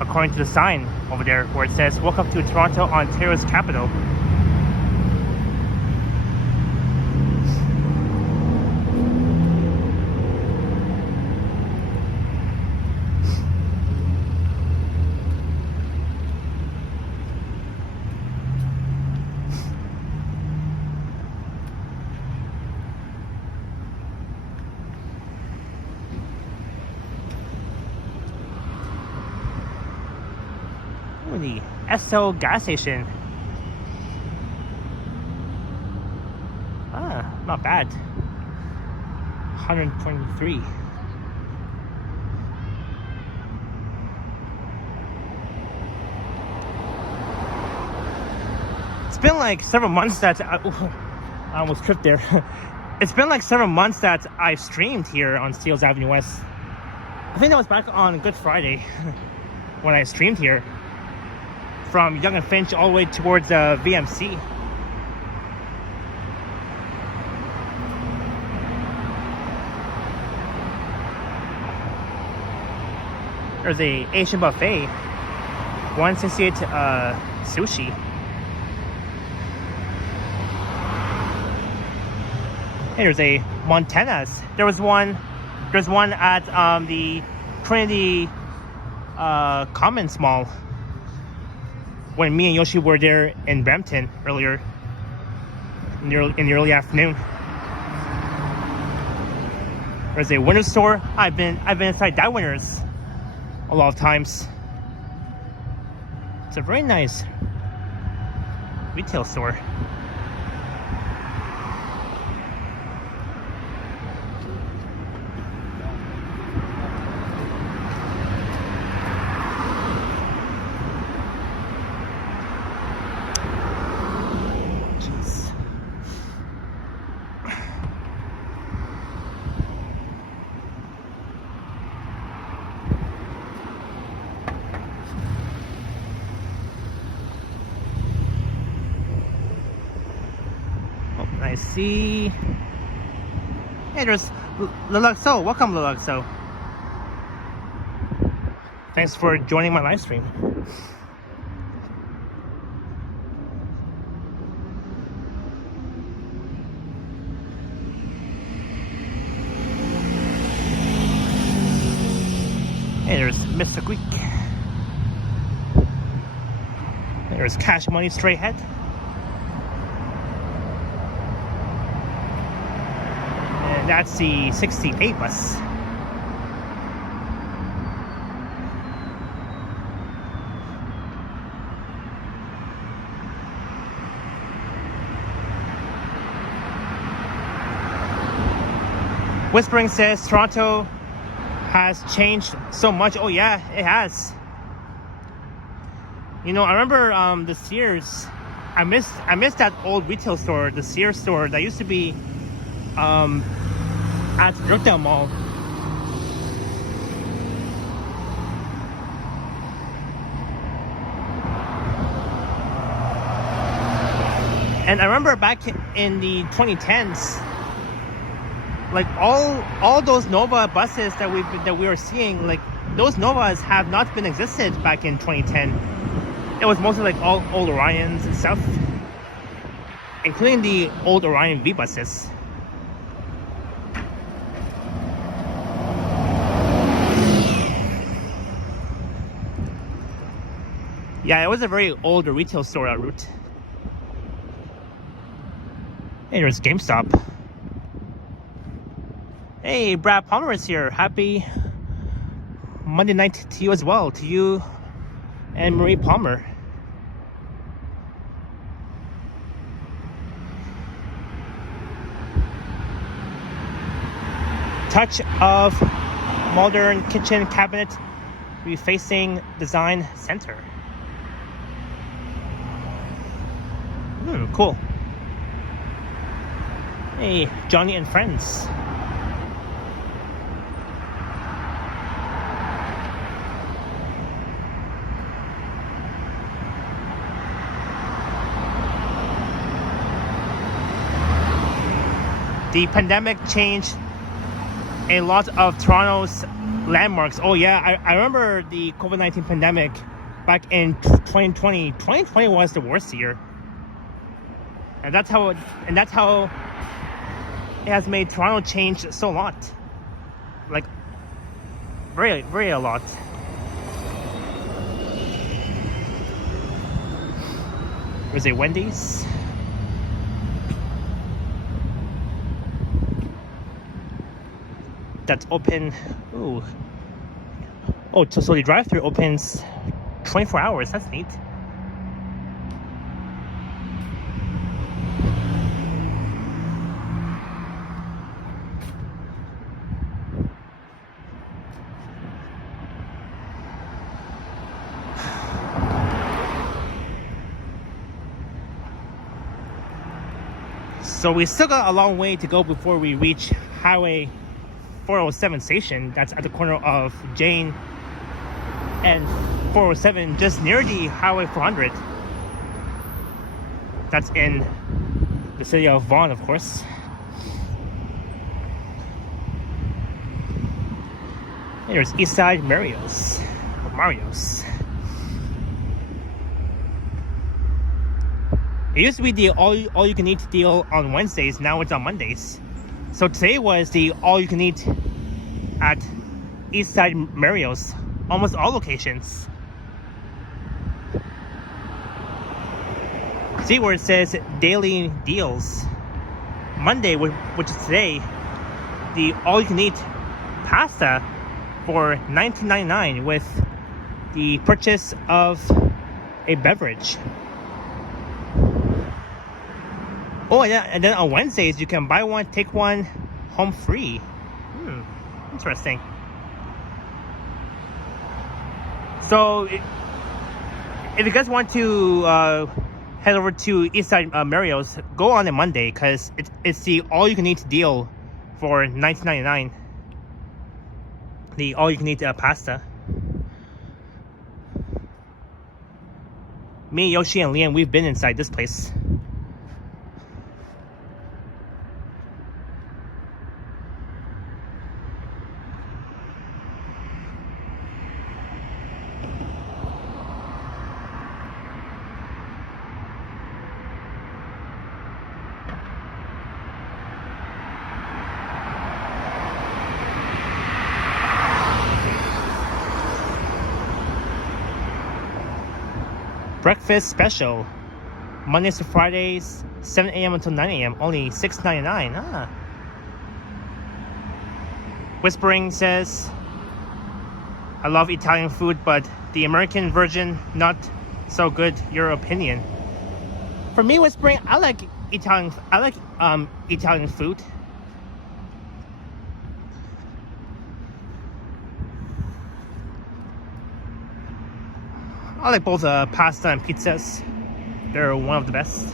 according to the sign over there where it says, "Welcome to Toronto, Ontario's capital." The Esso gas station. Not bad. 123. It's been like several months that I almost tripped there. It's been like several months that I've streamed here on Steeles Avenue West. I think that was back on Good Friday when I streamed here from Yonge and Finch all the way towards VMC. There's a Asian buffet, 168 sushi. Hey, there's a Montana's. There's one at the Trinity Commons Mall when me and Yoshi were there in Brampton earlier in the early afternoon. There's a Winners store. I've been inside that Winners a lot of times. It's a very nice retail store. I see. Hey, there's Leluxo. Welcome, Leluxo. Thanks for joining my live stream. Hey, there's Mr. Greek. There's Cash Money straight ahead. That's the 68 bus. Whispering says Toronto has changed so much. Oh yeah, it has. You know, I remember the Sears. I miss that old retail store, the Sears store that used to be at Brookdale Mall. And I remember back in the 2010s, like all those Nova buses that we were seeing, like those Novas have not been existed back in 2010. It was mostly like all old Orions and stuff, including the old Orion V buses. Yeah, it was a very old retail store route. Hey, there's GameStop. Hey, Brad Palmer is here. Happy Monday night to you as well. To you and Marie Palmer. Touch of modern kitchen cabinet refacing design center. Cool. Hey, Johnny and friends. The pandemic changed a lot of Toronto's landmarks. Oh yeah, I remember the COVID-19 pandemic back in 2020. 2020 was the worst year. And that's how it has made Toronto change so a lot. Like very, very a lot. There's a Wendy's. That's open. Ooh. Oh, so the drive-thru opens 24 hours. That's neat. So we still got a long way to go before we reach Highway 407 station. That's at the corner of Jane and 407, just near the Highway 400. That's in the city of Vaughan, of course. Here's Eastside Mario's. It used to be the all-you-can-eat deal on Wednesdays. Now it's on Mondays. So today was the all-you-can-eat at Eastside Mario's. Almost all locations. See where it says daily deals. Monday, which is today, the all-you-can-eat pasta for $19.99 with the purchase of a beverage. Oh yeah, and then on Wednesdays you can buy one, take one, home free. Interesting. So if you guys want to head over to Eastside Mario's, go on a Monday because it's the all-you-can-eat deal for $19.99. The all-you-can-eat pasta. Me, Yoshi, and Liam, we've been inside this place. Breakfast special, Mondays to Fridays, 7 a.m. until 9 a.m. Only $6.99. Whispering says, I love Italian food, but the American version not so good. Your opinion? For me, Whispering, I like Italian food. I like both pasta and pizzas. They're one of the best.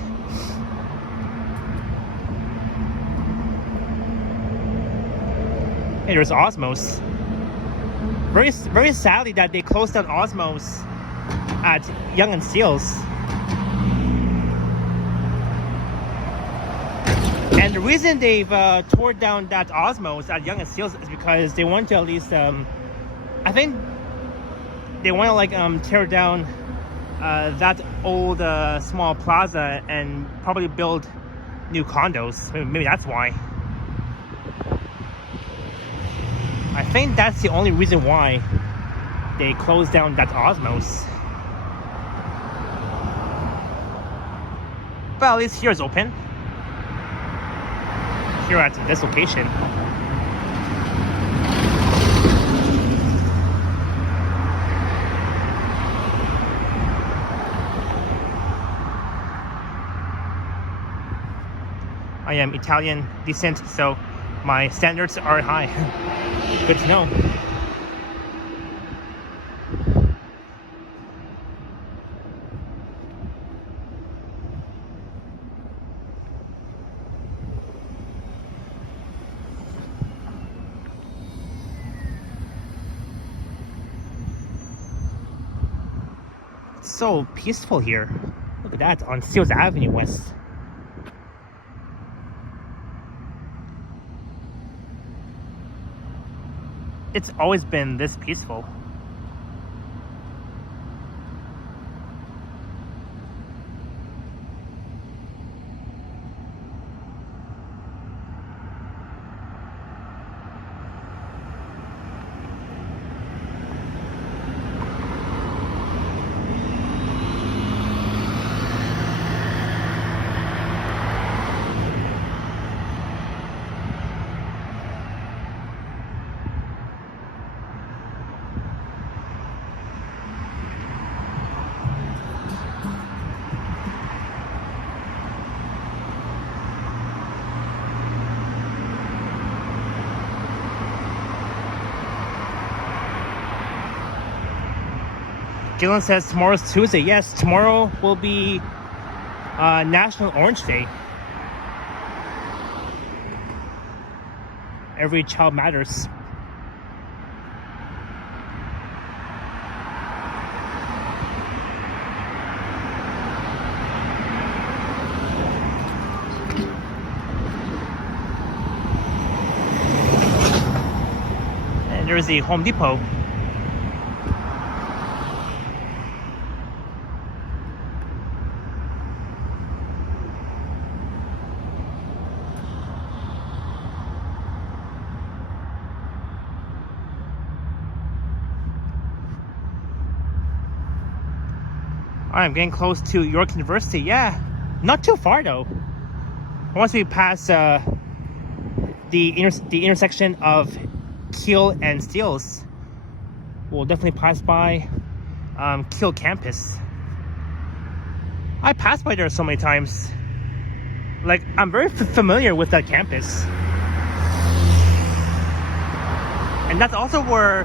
Hey, there's Osmos. Very sadly that they closed down Osmos at Young and Steeles. And the reason they've tore down that Osmos at Young and Steeles is because they want to at least, I think, they want to tear down that old small plaza and probably build new condos. Maybe that's why. I think that's the only reason why they closed down that Osmos. But at least here is open. Here at this location. I am Italian descent, so my standards are high. Good to know. It's so peaceful here. Look at that on Steeles Avenue West. It's always been this peaceful. Gillen says tomorrow's Tuesday. Yes, tomorrow will be National Orange Day. Every child matters. And there's the Home Depot. Alright, I'm getting close to York University. Yeah, not too far though. Once we pass the intersection of Keel and Steeles, we'll definitely pass by Keel campus. I passed by there so many times. Like, I'm very familiar with that campus. And that's also where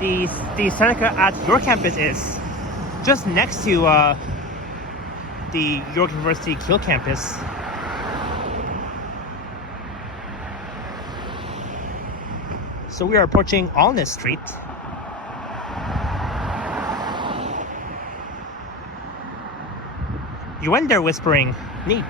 the Seneca at York campus is. Just next to the York University Keel campus. So we are approaching Alness Street. You went there whispering, neat.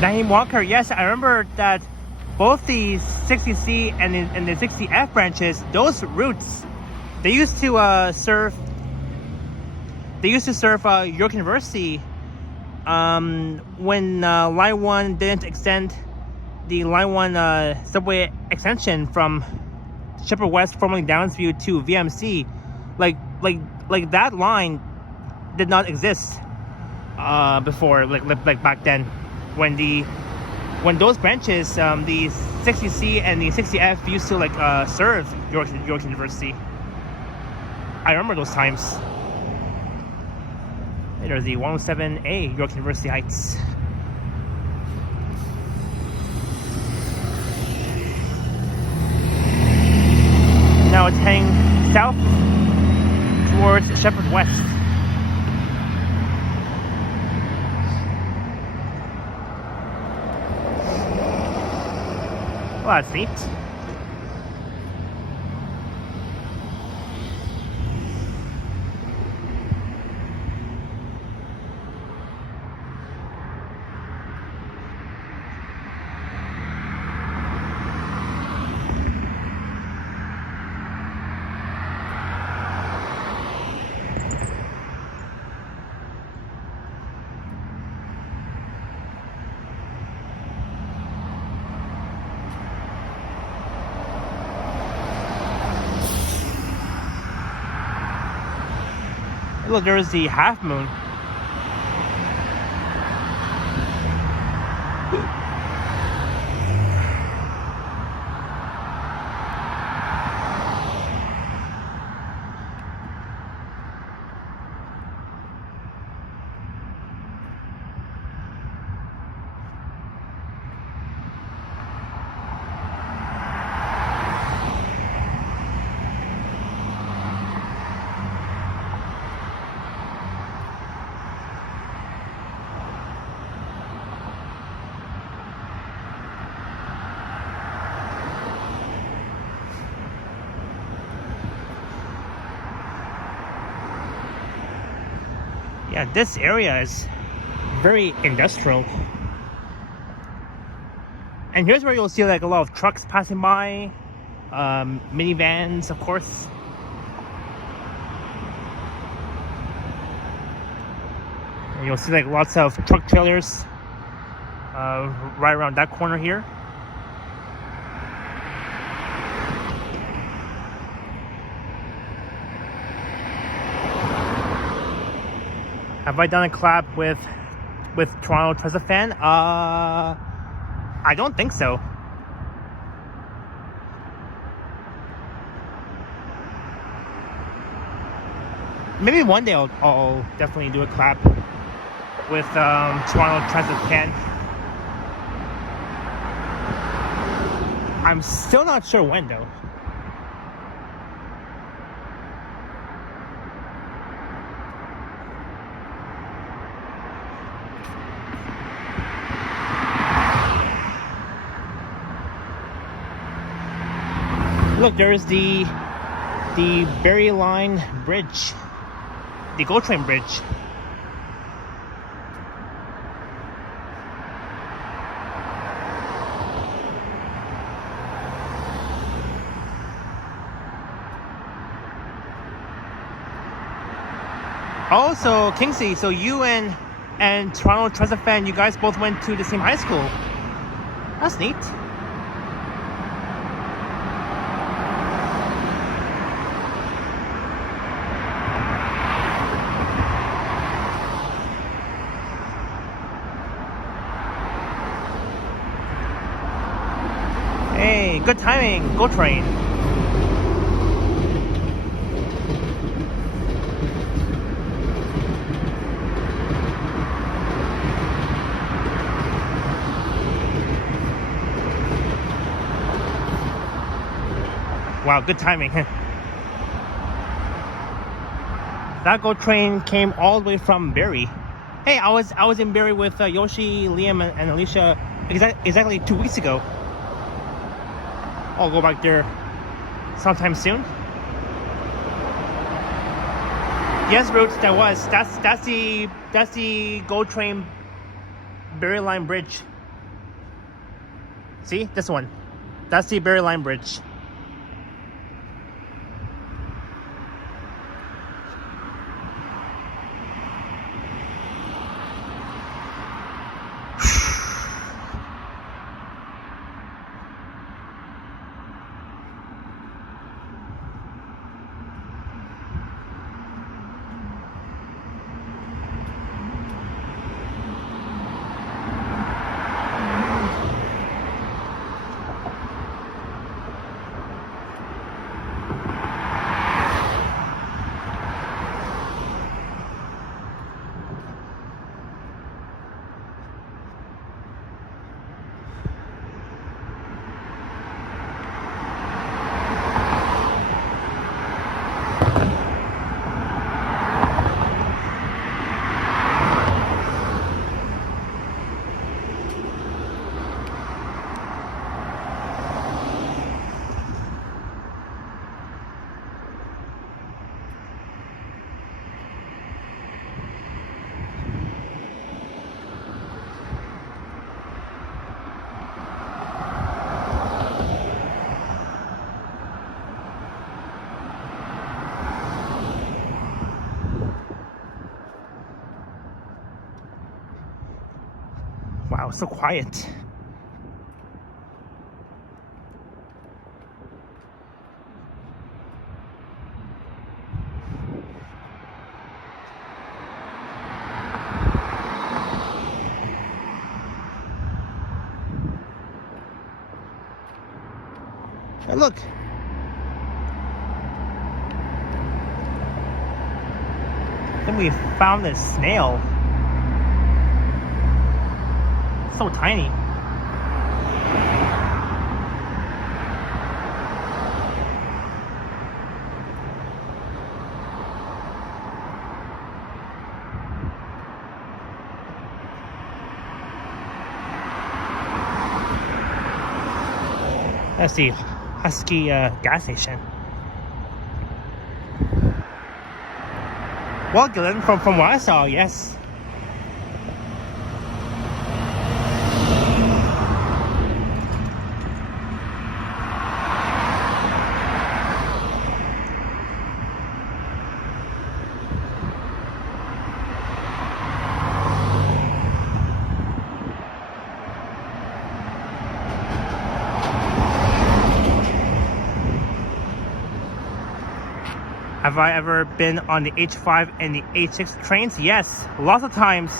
Naheem Walker, yes, I remember that both the 60C and the 60F branches, those routes, they used to serve York University when Line 1 didn't extend the Line 1 subway extension from Sheppard West, formerly Downsview, to VMC. Like that line did not exist before, like back then. When those branches, the 60C and the 60F used to serve York University. I remember those times. There's the 107A, York University Heights. Now it's heading south towards Sheppard West. Well, that's neat. Look, there's the half moon. Yeah, this area is very industrial. And here's where you'll see like a lot of trucks passing by, minivans, of course. And you'll see like lots of truck trailers right around that corner here. Have I done a collab with Toronto Tesla fan? I don't think so. Maybe one day I'll definitely do a collab with Toronto Transit fan. I'm still not sure when though. Look, there's the Berry Line Bridge, the GO Train Bridge. Oh, so Kingsley, so you and Toronto Transit fan, you guys both went to the same high school. That's neat. Hey, good timing, GO Train. Wow, good timing. That GO Train came all the way from Barrie. Hey, I was in Barrie with Yoshi, Liam, and Alicia exactly 2 weeks ago. I'll go back there sometime soon. Yes, Roots, that's the GO Train Berry Line Bridge. See, this one. That's the Berry Line Bridge. Wow, so quiet. Hey, look. I think we found this snail. So tiny. That's the Husky gas station. Well, Glenn, from what I saw, yes. Have I ever been on the H5 and the H6 trains? Yes, lots of times.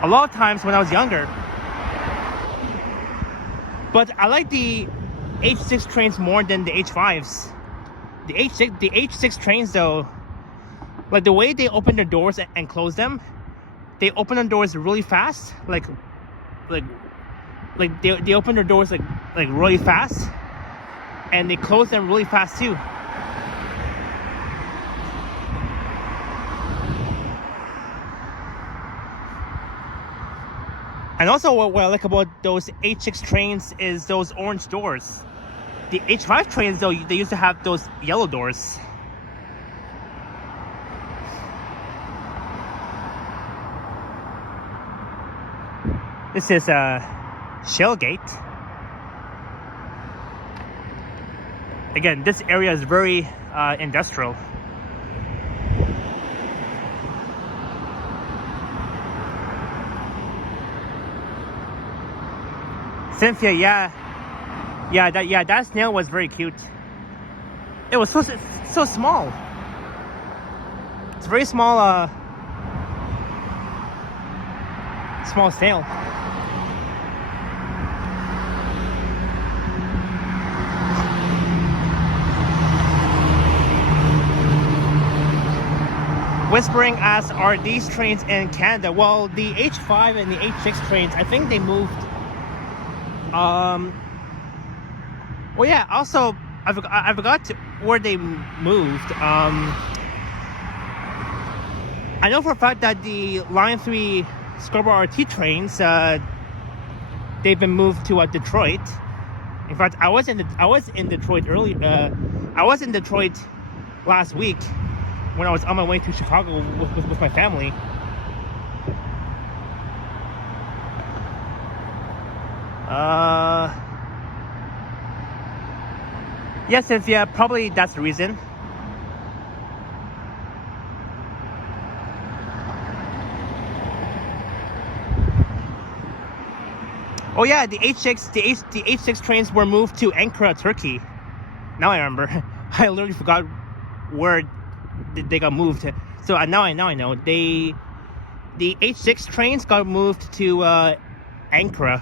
A lot of times when I was younger. But I like the H6 trains more than the H5s. The H6 trains though, like the way they open their doors and close them, they open the doors really fast. Like they open their doors like really fast, and they close them really fast too. And also what I like about those H6 trains is those orange doors. The H5 trains though, they used to have those yellow doors. This is Shellgate. Again, this area is very industrial. Cynthia, yeah, that snail was very cute. It was so small. It's a very small small snail. Whispering asks, are these trains in Canada? Well, the H5 and the H6 trains, I think they moved. Well, yeah. Also, I forgot where they moved. I know for a fact that the Line 3 Scarborough RT trains, they've been moved to Detroit. In fact, I was in Detroit early. I was in Detroit last week when I was on my way to Chicago with my family. Yes, Cynthia, probably that's the reason. Oh yeah, the H6 trains were moved to Ankara, Turkey. Now I remember. I literally forgot where they got moved. So now I know. The H6 trains got moved to Ankara.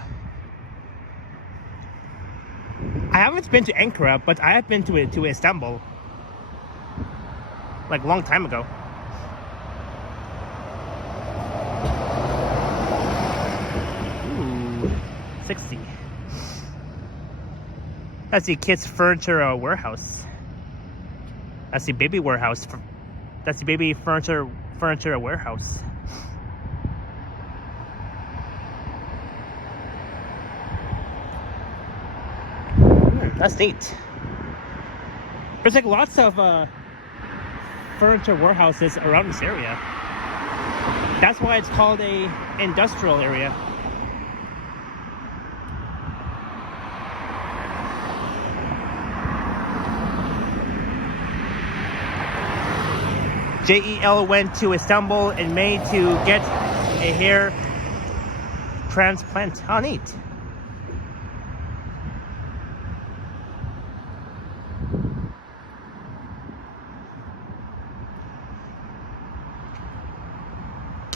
I haven't been to Ankara, but I have been to Istanbul, like a long time ago. Ooh, 60. That's the kids' furniture warehouse. That's the baby warehouse. That's the baby furniture warehouse. That's neat. There's like lots of furniture warehouses around this area. That's why it's called a industrial area. JEL went to Istanbul in May to get a hair transplant. How neat.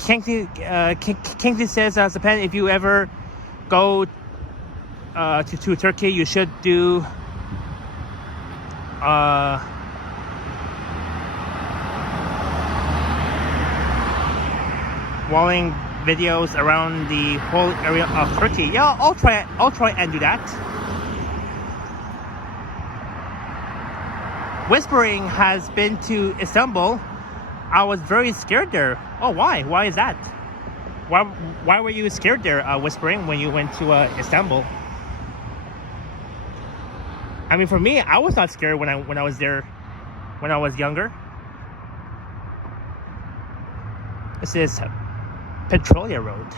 Kingsley says, Japan, if you ever go to Turkey, you should do walling videos around the whole area of Turkey. Yeah, I'll try and do that. Whispering has been to Istanbul. I was very scared there. Oh, why? Why is that? Why were you scared there, Whispering, when you went to Istanbul? I mean, for me, I was not scared when I was there when I was younger. This is Petrolia Road.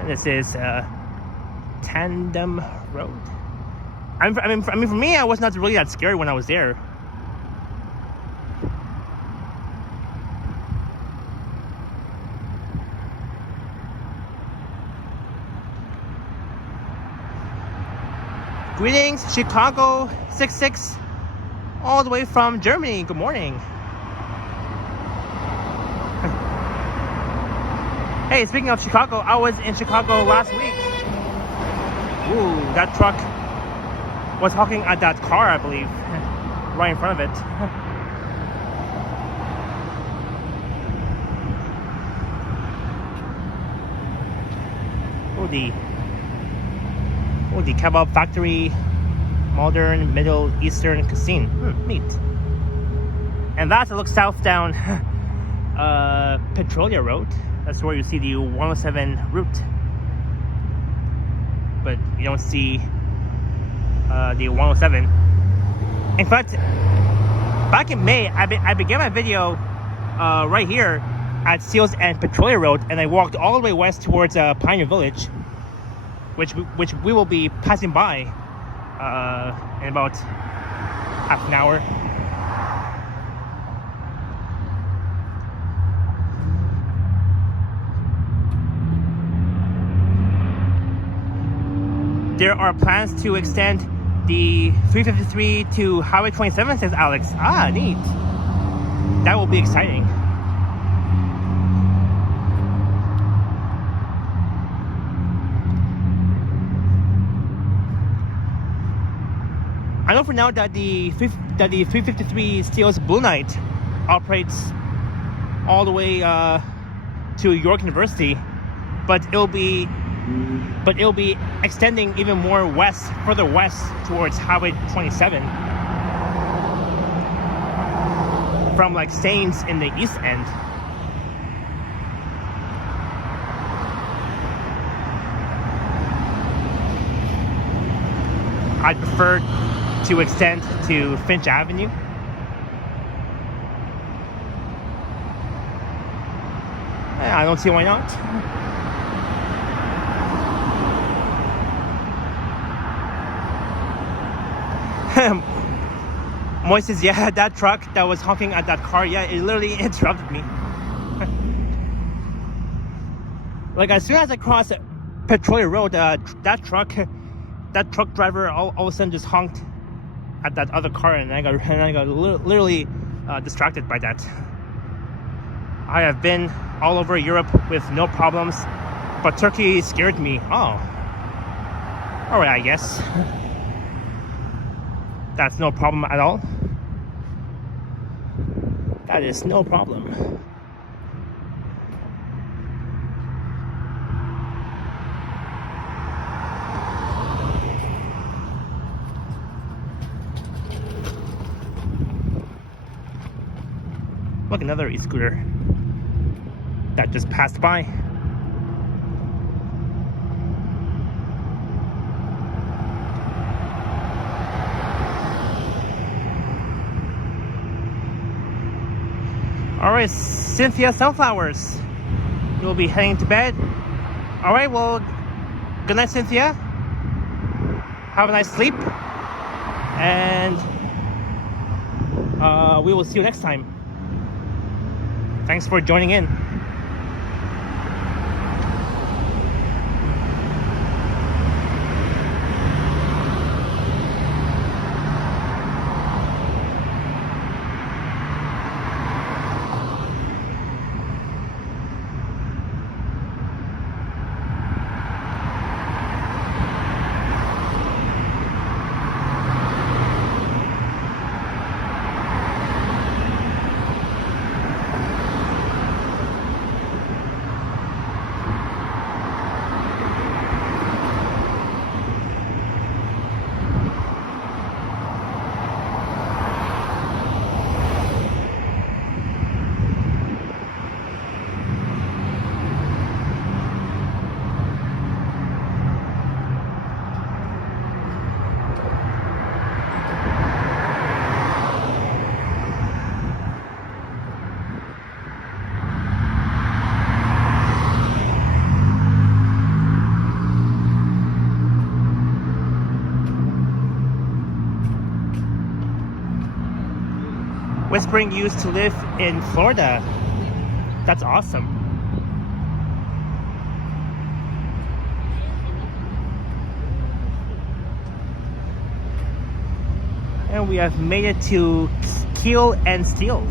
And this is Tandem Road. I mean, for me, I was not really that scared when I was there. Greetings Greetings, Chicago 66, all the way from Germany. Good morning. Hey, speaking of Chicago, I was in Chicago last week. Ooh, that truck was honking at that car, I believe, right in front of it. Oh, the kebab factory, modern Middle Eastern cuisine. Neat. And that's it looks south down Petrolia Road. That's where you see the 107 route. But you don't see the 107. In fact, back in May, I began my video right here at Seals and Petrolia Road, and I walked all the way west towards Pioneer Village, which we will be passing by in about half an hour. There are plans to extend the 353 to Highway 27, says Alex. Ah, neat. That will be exciting. I know for now that the 353 Steel's Blue Knight operates all the way to York University, but it'll be extending even more west, further west towards Highway 27 from like Staines in the east end. I'd prefer to extend to Finch Avenue. I don't see why not. Moy says, yeah, that truck that was honking at that car, yeah, it literally interrupted me. Like as soon as I crossed Petrolia Road, that truck driver all of a sudden just honked at that other car, and I got literally distracted by that. I have been all over Europe with no problems, but Turkey scared me. Oh, all right, I guess. That's no problem at all. That is no problem. Look, another e-scooter that just passed by. All right, Cynthia Sunflowers, you'll be heading to bed. All right, well, good night, Cynthia. Have a nice sleep, and we will see you next time. Thanks for joining in. Whispering used to live in Florida. That's awesome. And we have made it to Keel and Steels.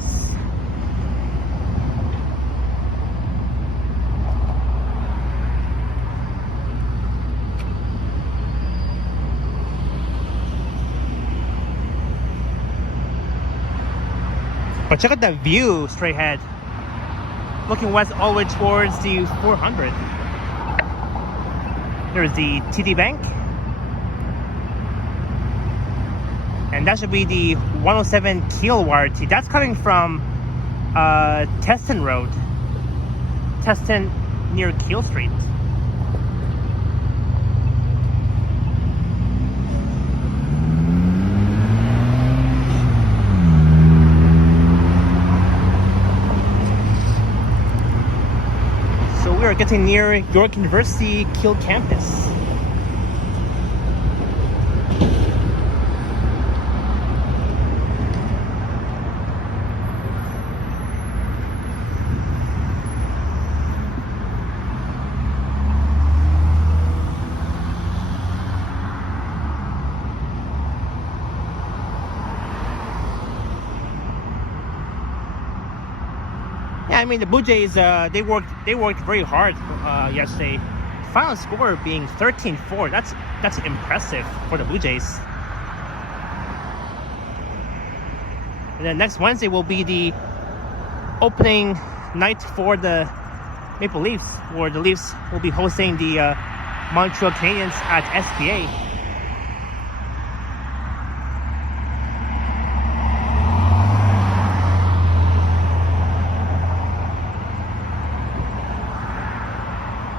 But check out that view straight ahead. Looking west all the way towards the 400. There's the TD Bank. And that should be the 107 Keel YRT. That's coming from Teston Road. Teston near Keel Street. We are getting near York University Keel campus. Yeah, I mean the Blue Jays, they worked very hard yesterday. Final score being 13-4. That's impressive for the Blue Jays. And then next Wednesday will be the opening night for the Maple Leafs, where the Leafs will be hosting the Montreal Canadiens at SPA.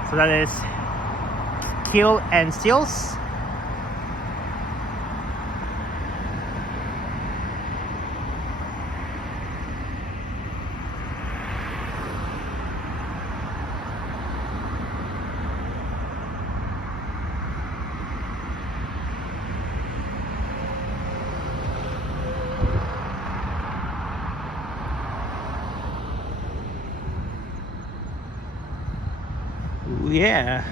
So that is Keel and Steels. Yeah.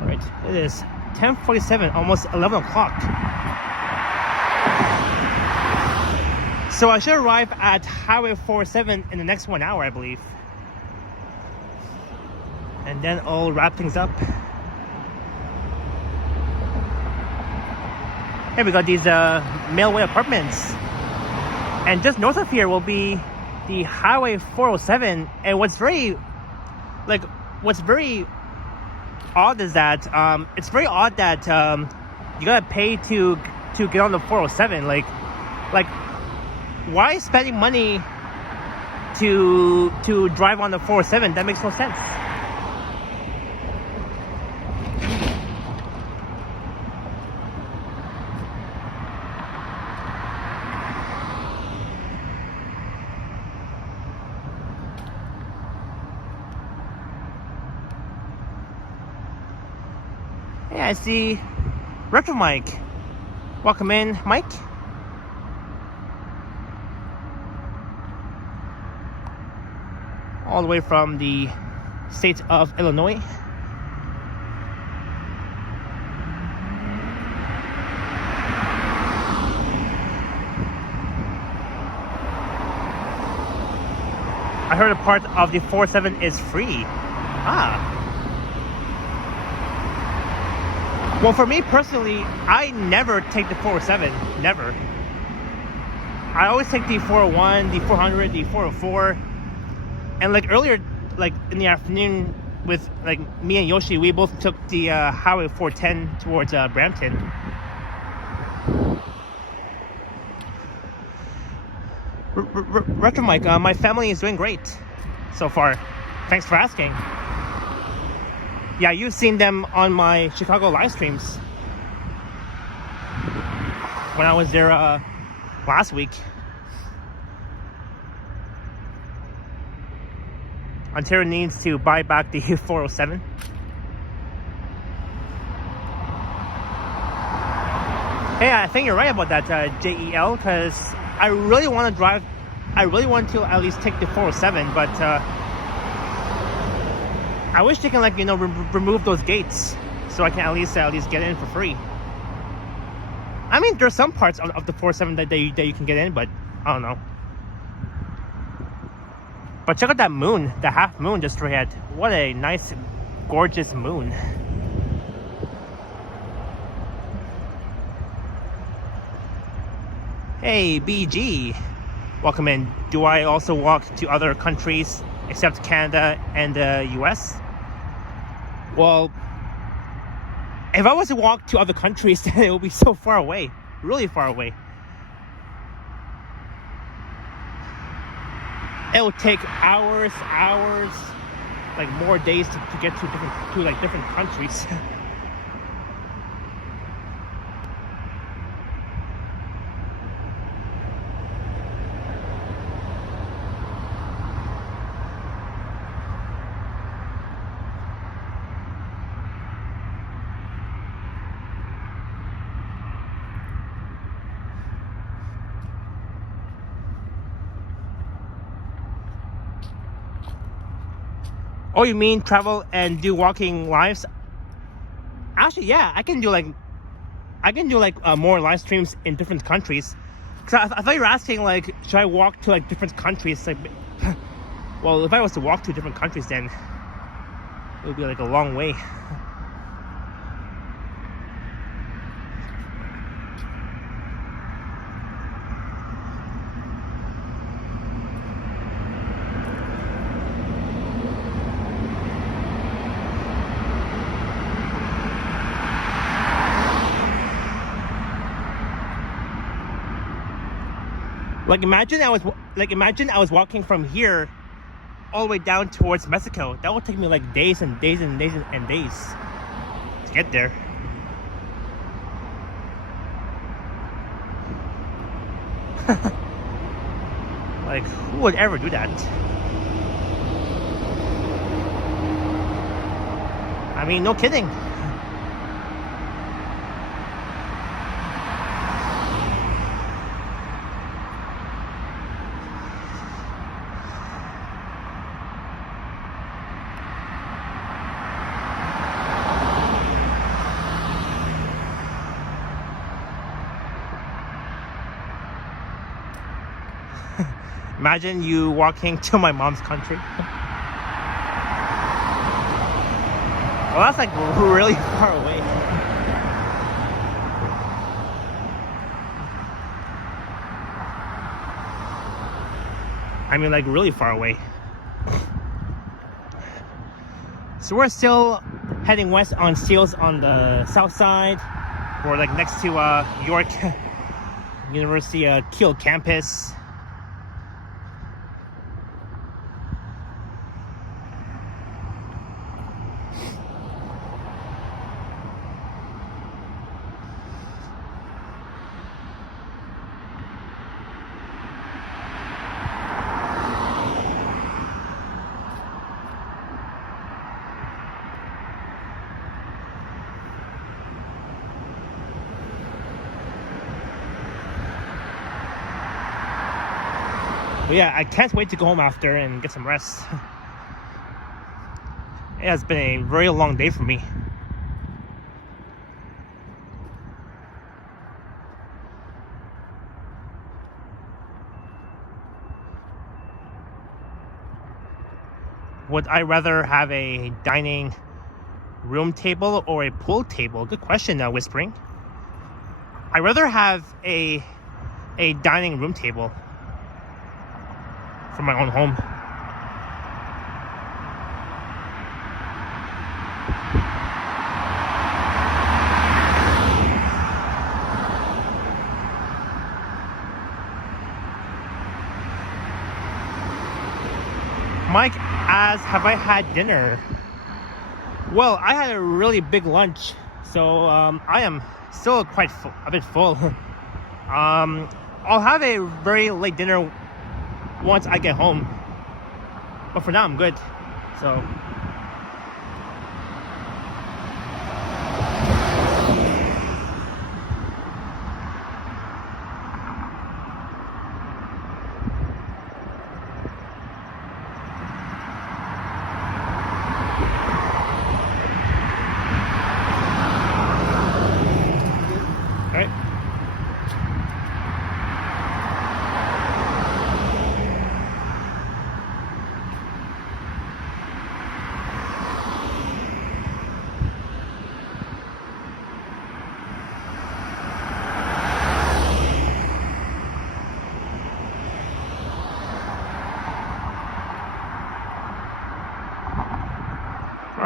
All right, it is 10:47, almost 11 o'clock. So I should arrive at Highway 407 in the next 1 hour, I believe. And then I'll wrap things up. Here we got these Mailway apartments. And just north of here will be the Highway 407. And what's very odd is that it's very odd that you gotta pay to get on the 407. Like why spending money to drive on the 407? That makes no sense. Yeah, I see Retro Mike. Welcome in, Mike. All the way from the state of Illinois. I heard a part of the 407 is free. Well, for me personally, I never take the 407. Never. I always take the 401, the 400, the 404. And like earlier, like in the afternoon with like me and Yoshi, we both took the Highway 410 towards Brampton. Retro Mike, my family is doing great so far. Thanks for asking. Yeah, you've seen them on my Chicago live streams when I was there last week. Ontario needs to buy back the 407. Hey, I think you're right about that, JEL, because I really want to drive. I really want to at least take the 407, but I wish they can, like, remove those gates so I can at least get in for free. I mean, there's some parts of the 407 that you can get in, but I don't know. But check out that moon, the half moon just straight ahead. What a nice, gorgeous moon. Hey, BG. Welcome in. Do I also walk to other countries except Canada and the US? Well, if I was to walk to other countries, then it would be so far away. Really far away. It would take hours, like more days to get to different countries. Oh, you mean travel and do walking lives? Actually, yeah, I can do more live streams in different countries. Cause I thought you were asking, like, should I walk to like different countries? Like, well, if I was to walk to different countries, then it would be like a long way. Like imagine I was walking from here all the way down towards Mexico. That would take me like days and days and days and days to get there. Like, who would ever do that? I mean, no kidding. Imagine you walking to my mom's country. Well, that's like really far away. I mean, like really far away. So we're still heading west on Steeles on the south side. We're like next to York University Keel campus. But yeah, I can't wait to go home after and get some rest. It has been a very long day for me. Would I rather have a dining room table or a pool table? Good question, Whispering. I'd rather have a dining room table for my own home. Mike asks, have I had dinner? Well, I had a really big lunch, so I am still quite a bit full. I'll have a very late dinner once I get home, but for now I'm good. So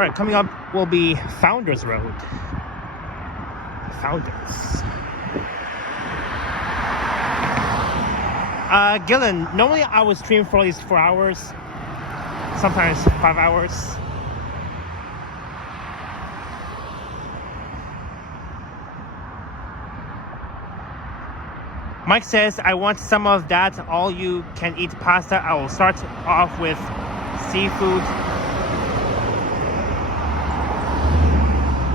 Alright, coming up will be Founders Road. Founders. Gillen, normally I would stream for at least 4 hours, sometimes 5 hours. Mike says, I want some of that all you can eat pasta. I will start off with seafood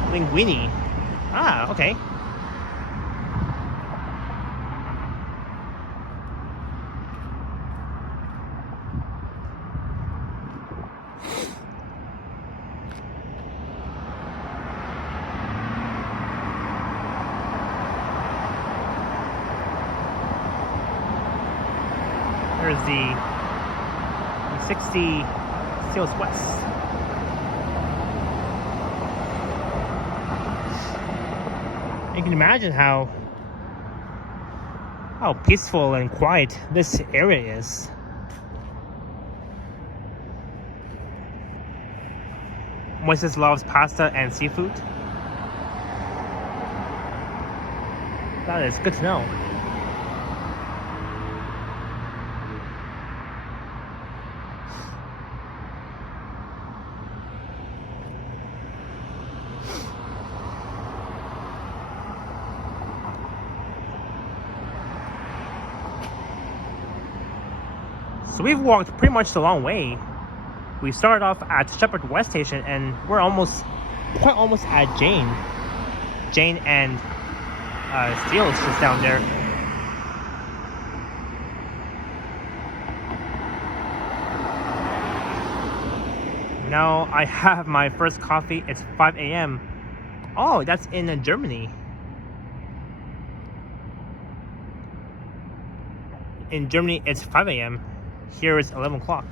linguine. Ah, okay. There's the 60 Sheppard West. You can imagine how peaceful and quiet this area is. Moises loves pasta and seafood. That is good to know. So we've walked pretty much the long way. We started off at Sheppard West Station and we're quite almost at Jane. Jane and Steele is just down there. Now I have my first coffee. It's 5 a.m. Oh, that's in Germany. In Germany, it's 5 a.m. Here it's 11 o'clock.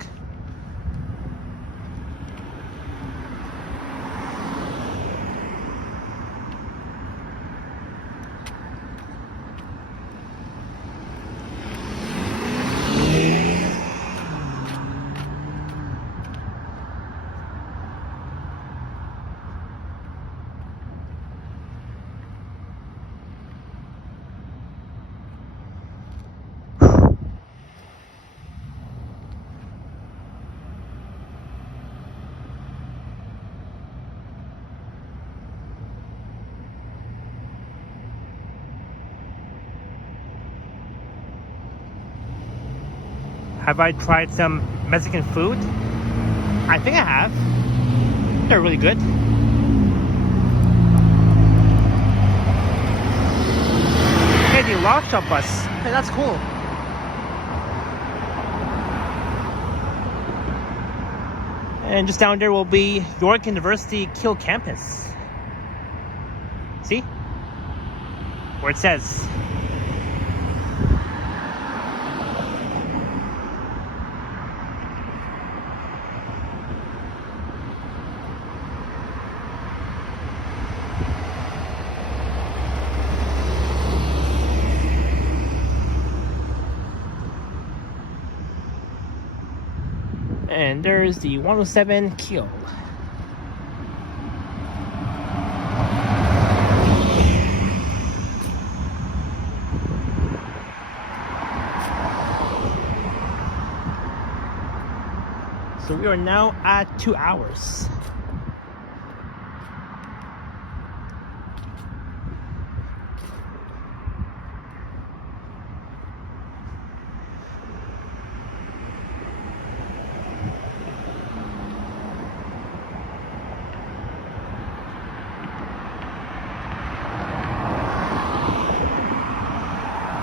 Have I tried some Mexican food? I think I have. They're really good. Hey, the Loft Shop bus. Hey, that's cool. And just down there will be York University Keel campus. See? Where it says. And there's the 107 Keel. So we are now at 2 hours.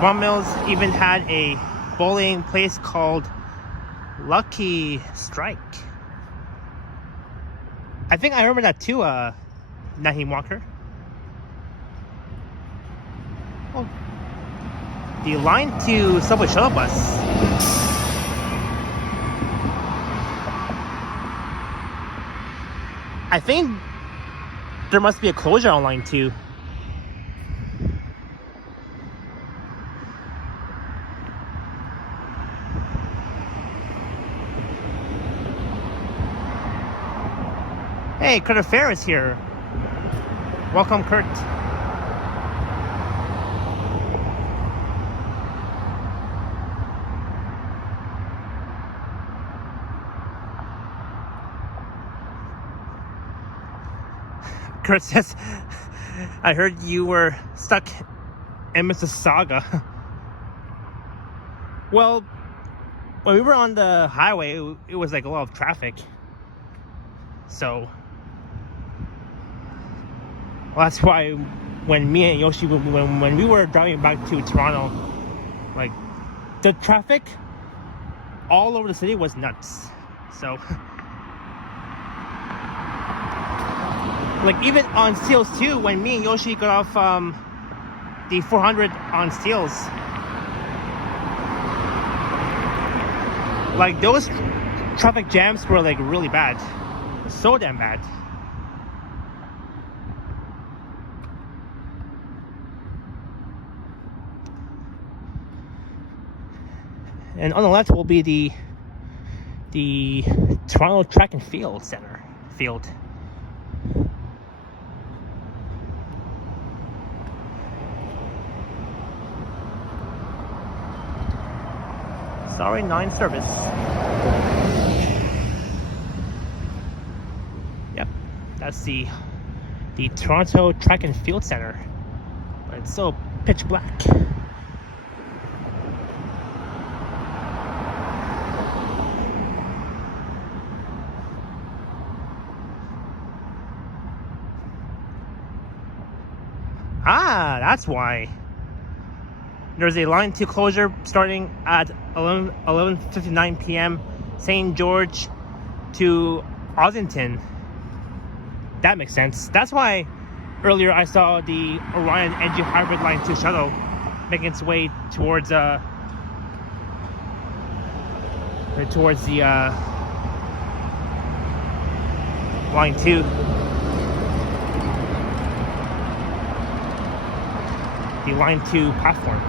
Vaughan Mills even had a bowling place called Lucky Strike. I think I remember that too, Naheem Walker. Oh. The line to Subway Shuttle Bus. I think there must be a closure on line 2. Hey, Kurt Fair is here. Welcome, Kurt. Kurt says, I heard you were stuck in Mississauga. Well, when we were on the highway, it was like a lot of traffic. So, well, that's why when me and Yoshi, when we were driving back to Toronto, like, the traffic all over the city was nuts. So, like, even on Steels too, when me and Yoshi got off the 400 on Steels, like, those traffic jams were like really bad. So damn bad. And on the left will be the Toronto Track and Field Center field. Sorry, 9 service. Yep, that's the Toronto Track and Field Center. But it's so pitch black. Ah, that's why. There's a line 2 closure starting at 11:59 p.m. St. George to Ossington. That makes sense. That's why earlier I saw the Orion NG Hybrid Line 2 shuttle making its way towards the Line 2. The Line 2 platform.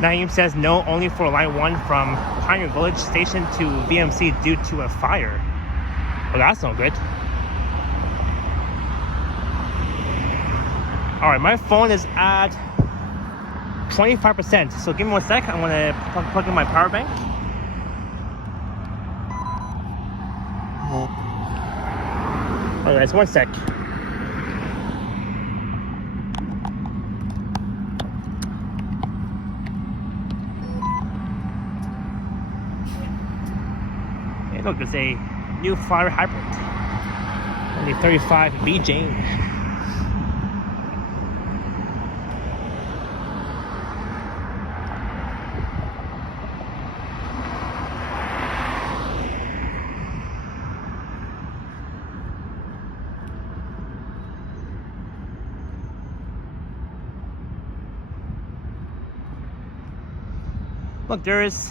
Naeem says no, only for Line 1 from Pioneer Village Station to VMC due to a fire. Well, that's no good. Alright, my phone is at 25%, so give me 1 sec. I'm going to plug in my power bank. Alright, guys, 1 sec. Look, it's a new Flyer Hybrid. Only 35 BJ. Look, there is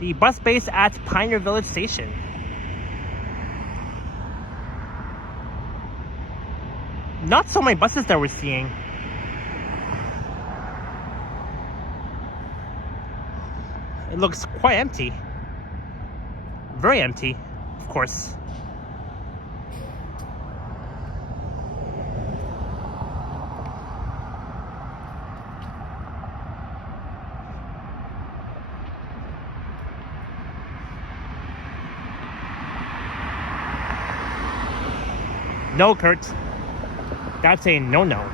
the bus base at Pioneer Village Station. Not so many buses that we're seeing. It looks quite empty. Very empty, of course. No, Kurt. That's a no-no.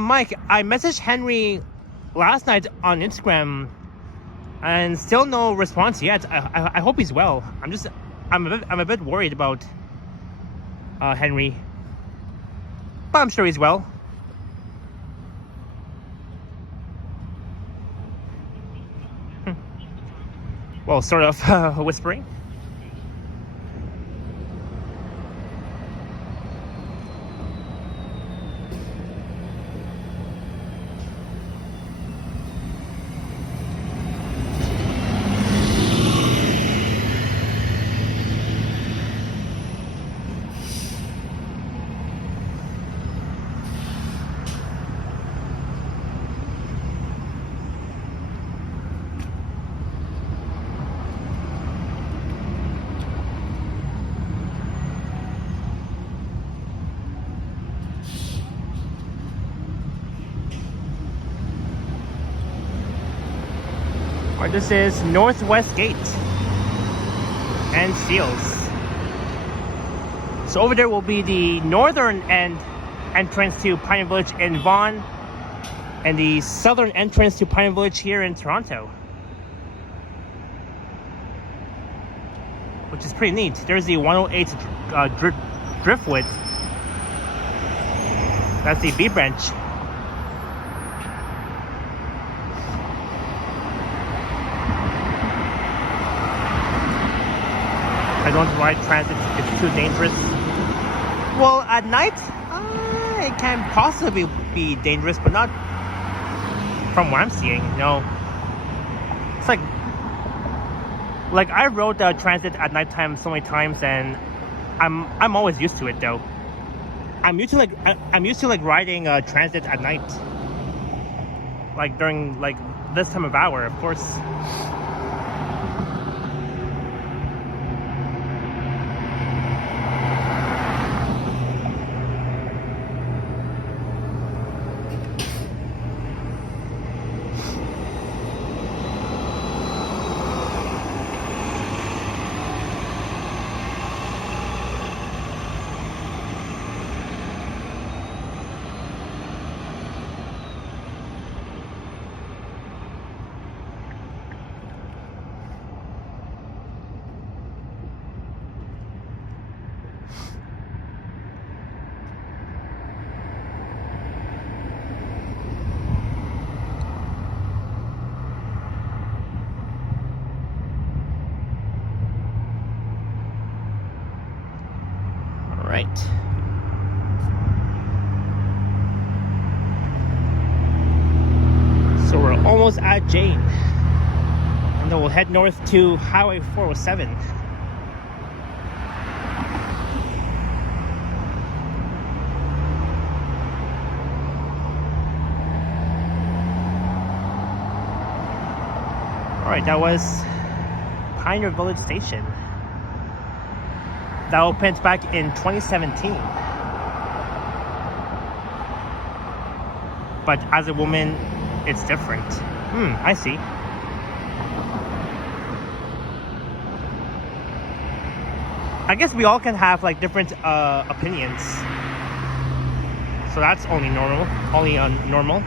Mike, I messaged Henry last night on Instagram, and still no response yet. I hope he's well. I'm a bit worried about Henry, but I'm sure he's well. Well, sort of whispering. This is Northwest Gate and Seals. So over there will be the northern end entrance to Pioneer Village in Vaughan, and the southern entrance to Pioneer Village here in Toronto, which is pretty neat. There's the 108 Driftwood. That's the B branch. I don't ride transit, it's too dangerous. Well, at night, it can possibly be dangerous, but not from what I'm seeing, no. It's like I rode transit at nighttime so many times, and I'm always used to it though. I'm used to riding transit at night, like during this time of hour, of course. Right. So we're almost at Jane, and then we'll head north to Highway 407. Alright, that was Pioneer Village Station. That opened back in 2017. But as a woman, it's different. I see. I guess we all can have different opinions. So that's only normal. Normal.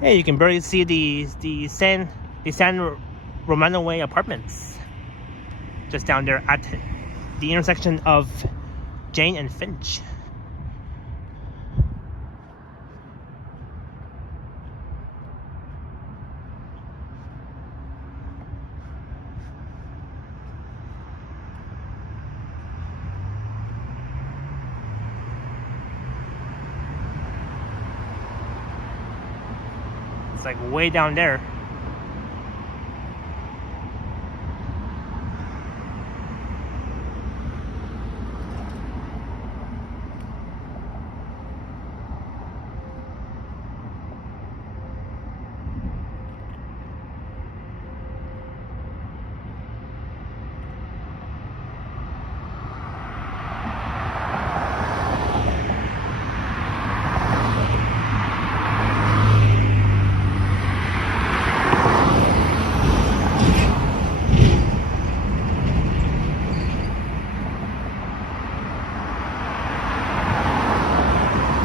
Hey, you can barely see the San Romano Way apartments just down there at the intersection of Jane and Finch. It's way down there.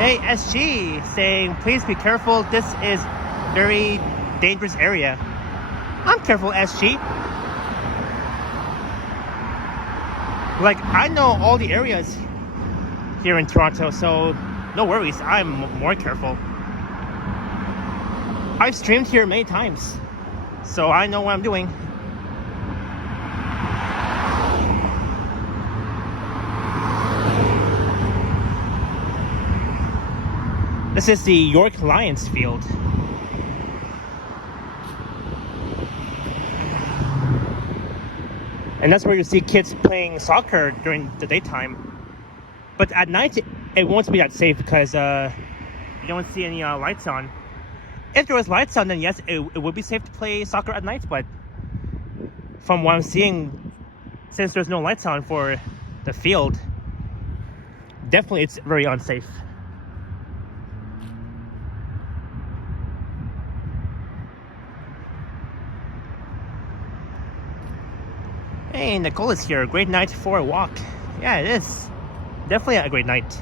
Hey, SG, saying, please be careful. This is very dangerous area. I'm careful, SG. Like, I know all the areas here in Toronto, so no worries. I'm more careful. I've streamed here many times, so I know what I'm doing. This is the York Lions field. And that's where you see kids playing soccer during the daytime. But at night, it won't be that safe because you don't see any lights on. If there was lights on, then yes, it would be safe to play soccer at night. But from what I'm seeing, since there's no lights on for the field, definitely it's very unsafe. Hey, Nicole is here. Great night for a walk. Yeah, it is. Definitely a great night.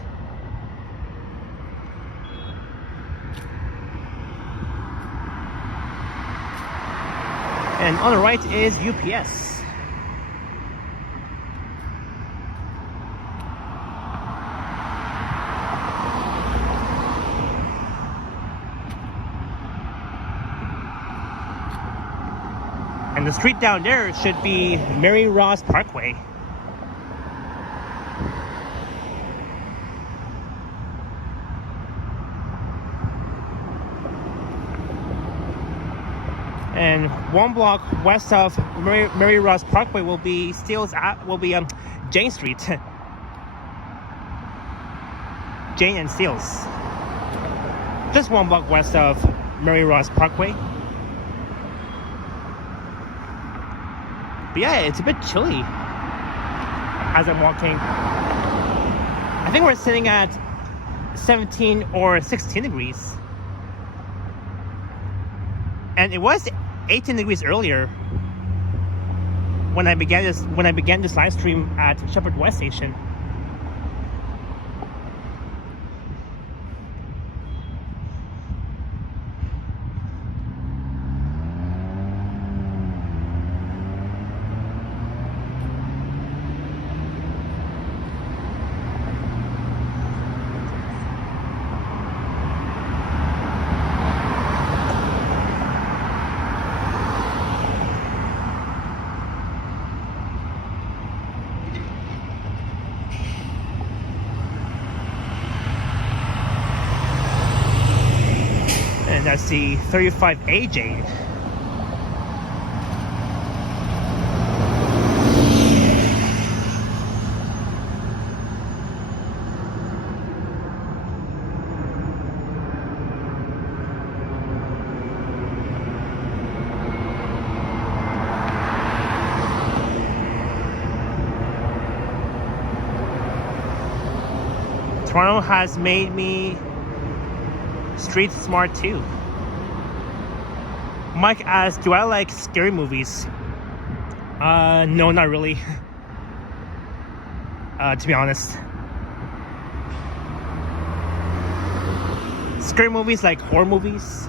And on the right is UPS. And the street down there should be Mary Ross Parkway. And one block west of Mary Ross Parkway will be Jane Street. Jane and Steeles. Just one block west of Mary Ross Parkway. But yeah, it's a bit chilly as I'm walking. I think we're sitting at 17 or 16 degrees. And it was 18 degrees earlier when I began this live stream at Sheppard West station. And that's the 35A Jane. Toronto has made me street smart too. Mike asks, do I like scary movies? No, not really. To be honest. Scary movies, like horror movies.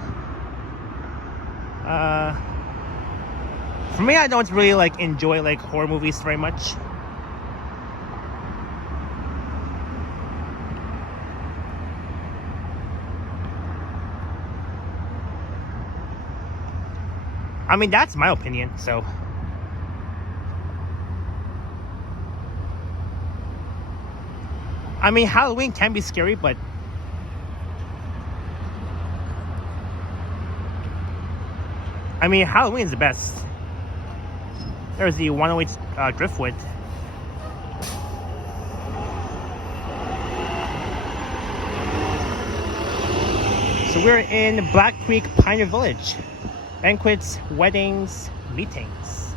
For me, I don't really like enjoy like horror movies very much. I mean, that's my opinion, so. I mean, Halloween can be scary, but I mean, Halloween is the best. There's the 108 Driftwood. So we're in Black Creek Pioneer Village. Banquets, weddings, meetings.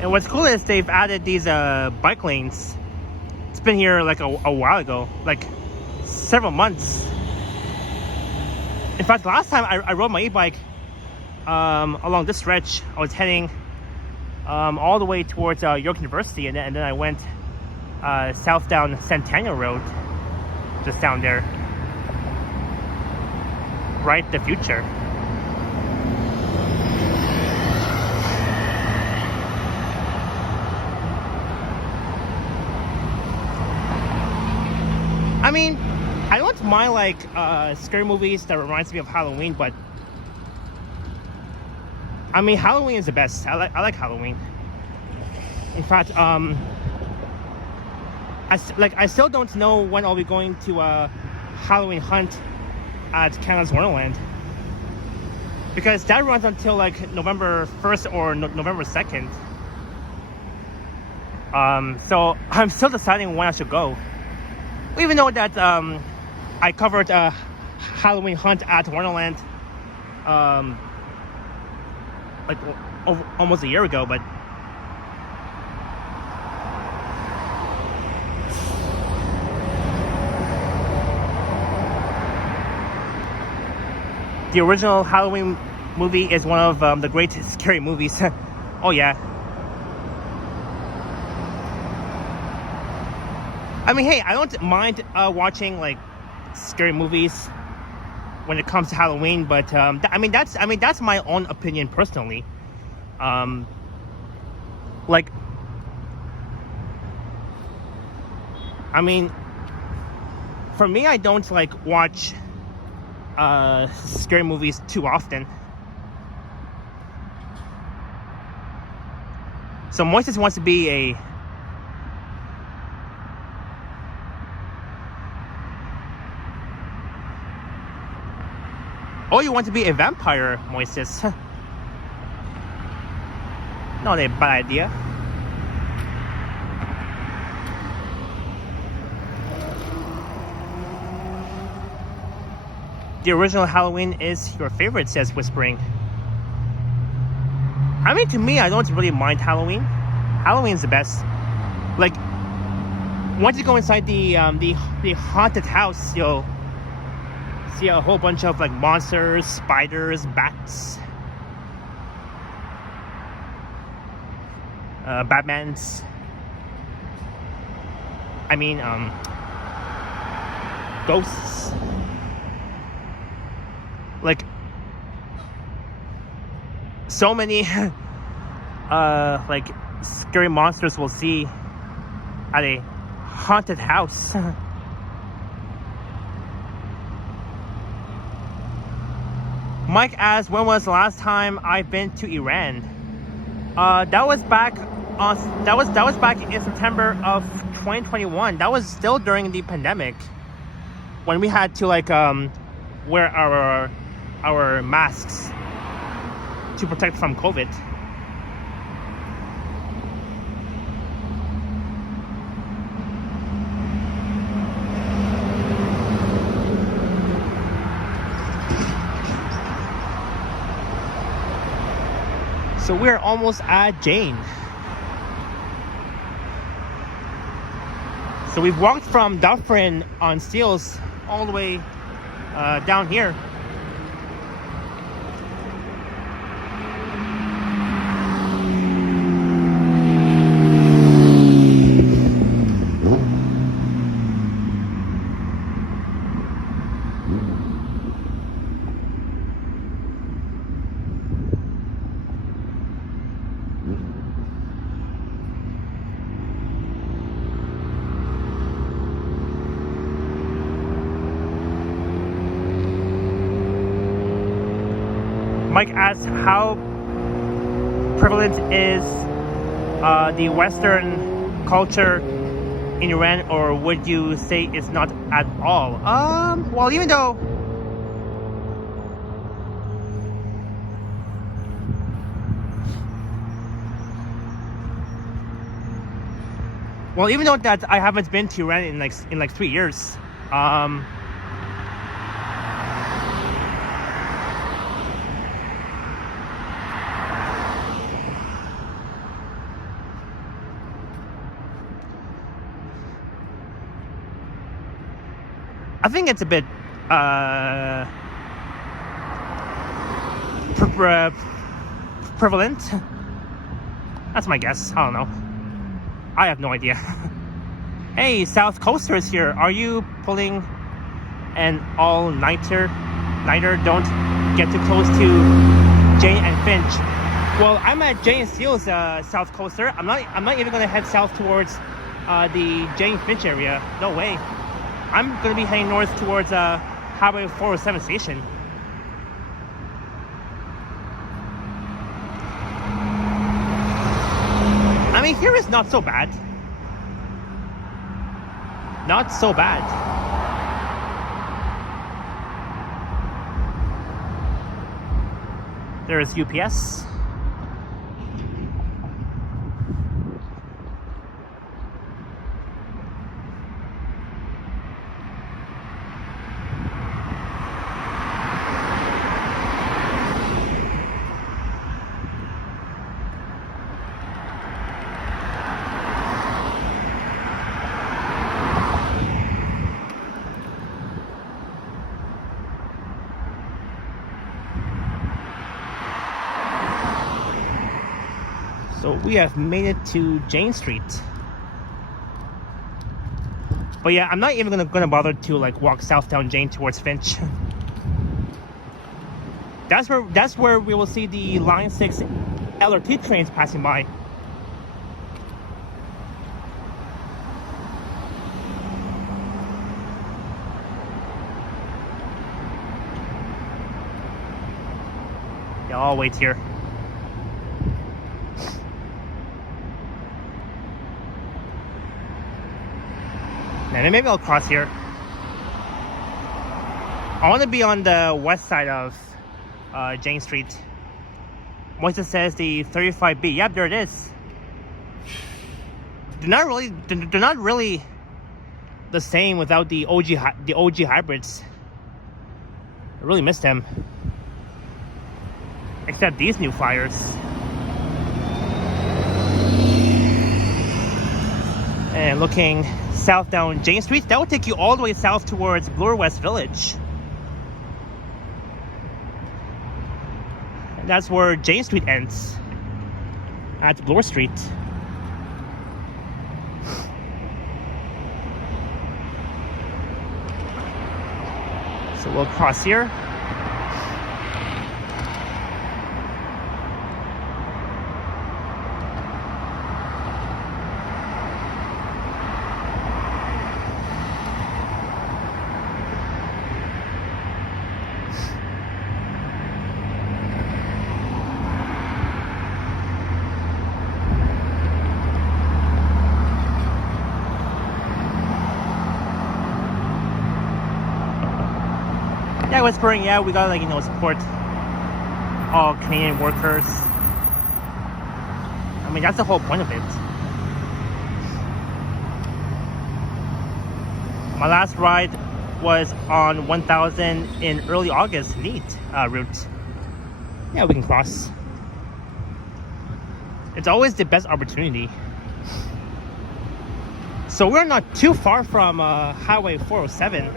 And what's cool is they've added these bike lanes. It's been here like a while ago, like several months. In fact, last time I rode my e-bike along this stretch, I was heading all the way towards York University, and then I went south down Centennial Road, just down there. Right, the future. I mean, I don't mind like scary movies that reminds me of Halloween, but I mean, Halloween is the best. I like Halloween. In fact, I still don't know when I'll be going to a Halloween hunt at Canada's Wonderland, because that runs until like November 1st or November 2nd. So I'm still deciding when I should go. Even though that I covered a Halloween hunt at Wonderland like almost a year ago, but the original Halloween movie is one of the great scary movies. Oh yeah. I mean, hey, I don't mind watching like scary movies when it comes to Halloween, but that's my own opinion personally. Like, I mean, for me, I don't like watch scary movies too often. So Moises wants to be a Oh, you want to be a vampire, Moises? Not a bad idea. The original Halloween is your favorite, says Whispering. I mean, to me, I don't really mind Halloween. Halloween's the best. Like, once you go inside the haunted house, you'll see a whole bunch of like monsters, spiders, bats, Batmans. I mean, ghosts. Like, so many like scary monsters we'll see at a haunted house. Mike asks, when was the last time I've been to Iran? That was back in September of 2021. That was still during the pandemic, when we had to like wear our masks to protect from COVID. So we're almost at Jane. So we've walked from Dufferin on Steeles all the way down here. Mike asks, how prevalent is the Western culture in Iran, or would you say it's not at all? Well, even though that I haven't been to Iran in like 3 years. I think it's a bit prevalent. That's my guess. I don't know. I have no idea. Hey, South Coaster is here. Are you pulling an all-nighter? Don't get too close to Jay and Finch. Well, I'm at Jay and Steele's South Coaster. I'm not even gonna head south towards the Jay and Finch area. No way. I'm gonna be heading north towards Highway 407 station. I mean, here is not so bad. Not so bad. There's UPS. So we have made it to Jane Street. But yeah, I'm not even gonna bother to like walk south down Jane towards Finch. That's where we will see the Line 6 LRT trains passing by. Yeah, I'll wait here. And maybe I'll cross here. I want to be on the west side of Jane Street. Once it says the 35B, yep, there it is. They're not really the same without the OG hybrids. I really miss them. Except these new Flyers. And looking south down Jane Street, that will take you all the way south towards Bloor West Village. And that's where Jane Street ends, at Bloor Street. So we'll cross here. Yeah, Whispering, yeah, we gotta, like, you know, support all Canadian workers. I mean, that's the whole point of it. My last ride was on 1000 in early August, neat route. Yeah, we can cross. It's always the best opportunity. So we're not too far from Highway 407.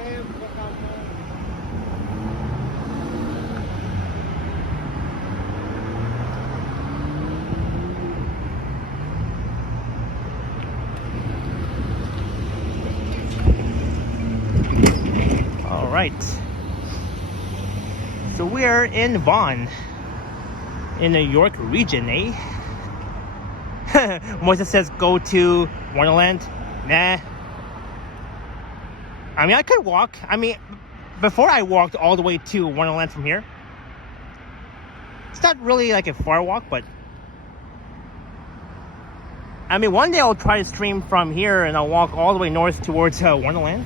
Right. So we're in Vaughan, in the York region, eh? Moises says go to Wonderland. Nah. I mean, I could walk. I mean, before I walked all the way to Wonderland from here. It's not really like a far walk, but I mean, one day I'll try to stream from here and I'll walk all the way north towards Wonderland.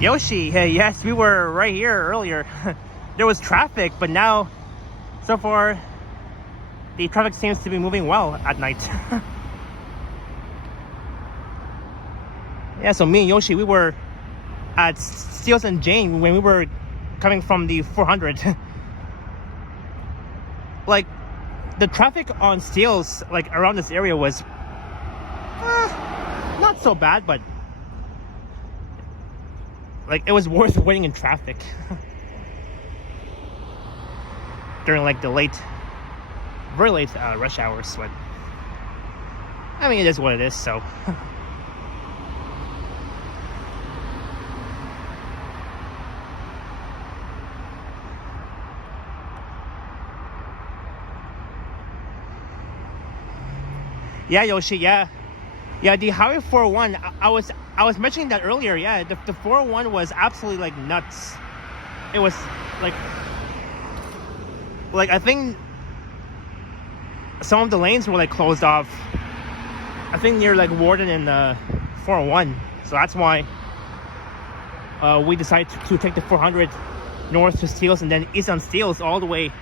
Yoshi, hey, yes, we were right here earlier. There was traffic, but now, so far, the traffic seems to be moving well at night. Yeah, so me and Yoshi, we were at Steele's and Jane when we were coming from the 400. Like, the traffic on Steeles, like around this area, was not so bad, but like it was worth waiting in traffic during like the very late rush hours. But I mean, it is what it is. So. Yeah, Yoshi, yeah. The Highway 401, I was mentioning that earlier, yeah. The 401 was absolutely like nuts. It was like I think some of the lanes were like closed off. I think near like Warden and 401. So that's why we decided to take the 400 north to Steeles and then east on Steeles all the way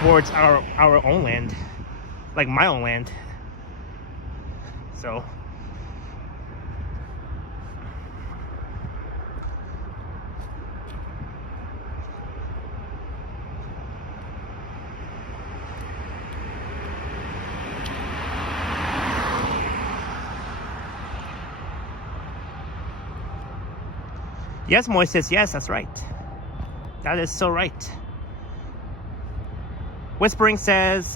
towards our own land. Like my own land. So yes, Moises, yes, that's right. That is so right. Whispering says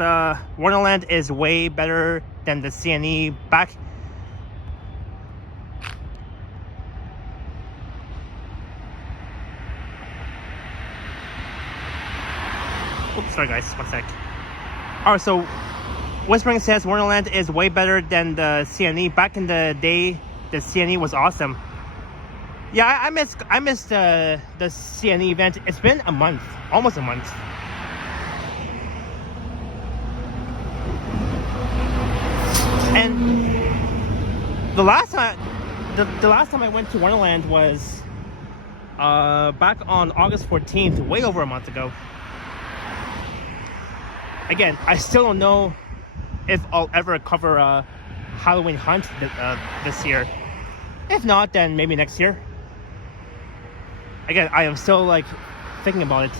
Wonderland is way better than the CNE back. Oops, sorry guys, one sec. Alright, so Whispering says Wonderland is way better than the CNE. Back in the day, the CNE was awesome. Yeah, I missed the CNE event. It's been a month, almost a month. And the last time I went to Wonderland was back on August 14th, way over a month ago. Again, I still don't know if I'll ever cover a Halloween hunt this year. If not, then maybe next year. Again, I am still like thinking about it.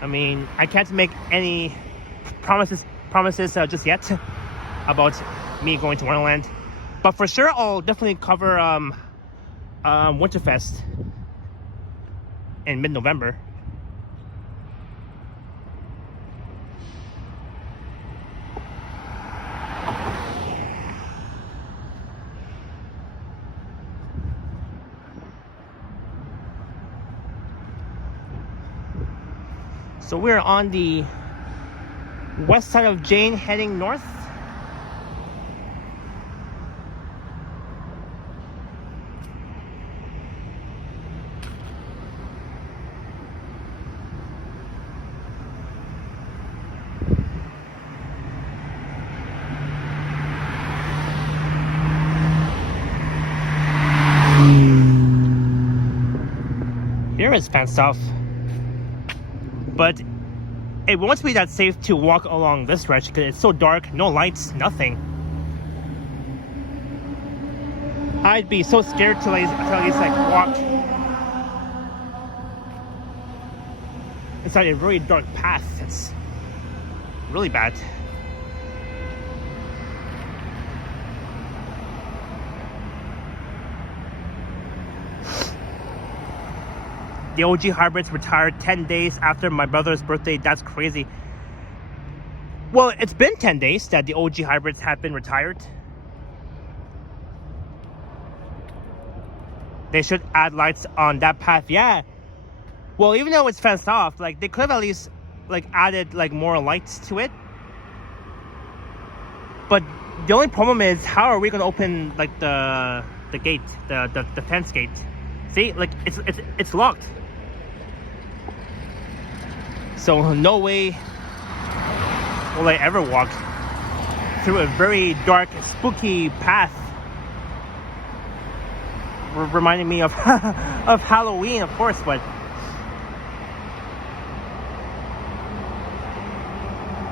I mean, I can't make any promises just yet about me going to Wonderland, but for sure I'll definitely cover Winterfest in mid-November. So we're on the west side of Jane heading north. Here is fenced off, but it won't be that safe to walk along this stretch because it's so dark, no lights, nothing. I'd be so scared to at least like walk inside a really dark path. It's really bad. The OG hybrids retired 10 days after my brother's birthday. That's crazy. Well, it's been 10 days that the OG hybrids have been retired. They should add lights on that path. Yeah. Well, even though it's fenced off, like they could have at least like added like more lights to it. But the only problem is, how are we gonna open like the gate, the fence gate? See, like it's locked. So no way will I ever walk through a very dark, spooky path, reminding me of of Halloween, of course. But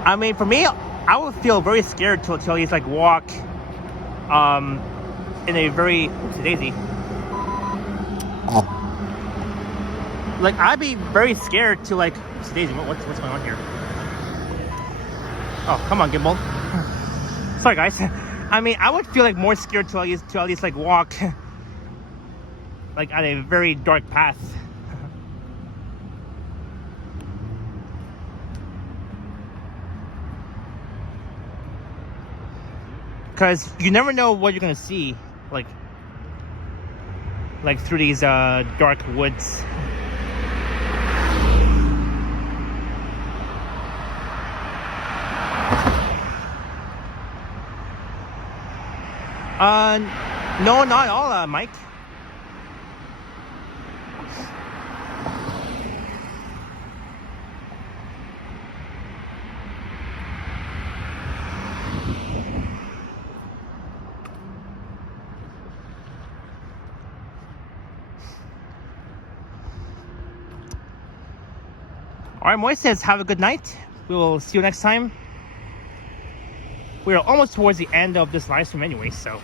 I mean, for me, I would feel very scared to at least like walk in a very, oops, daisy. Like, I'd be very scared to, like, Daisy, what's going on here? Oh, come on, Gimbal. Sorry, guys. I mean, I would feel like more scared to at least like walk like at a very dark path. Because you never know what you're gonna see, like through these dark woods. No, not all, Mike. Alright, Moy says, have a good night. We will see you next time. We are almost towards the end of this live stream anyway, so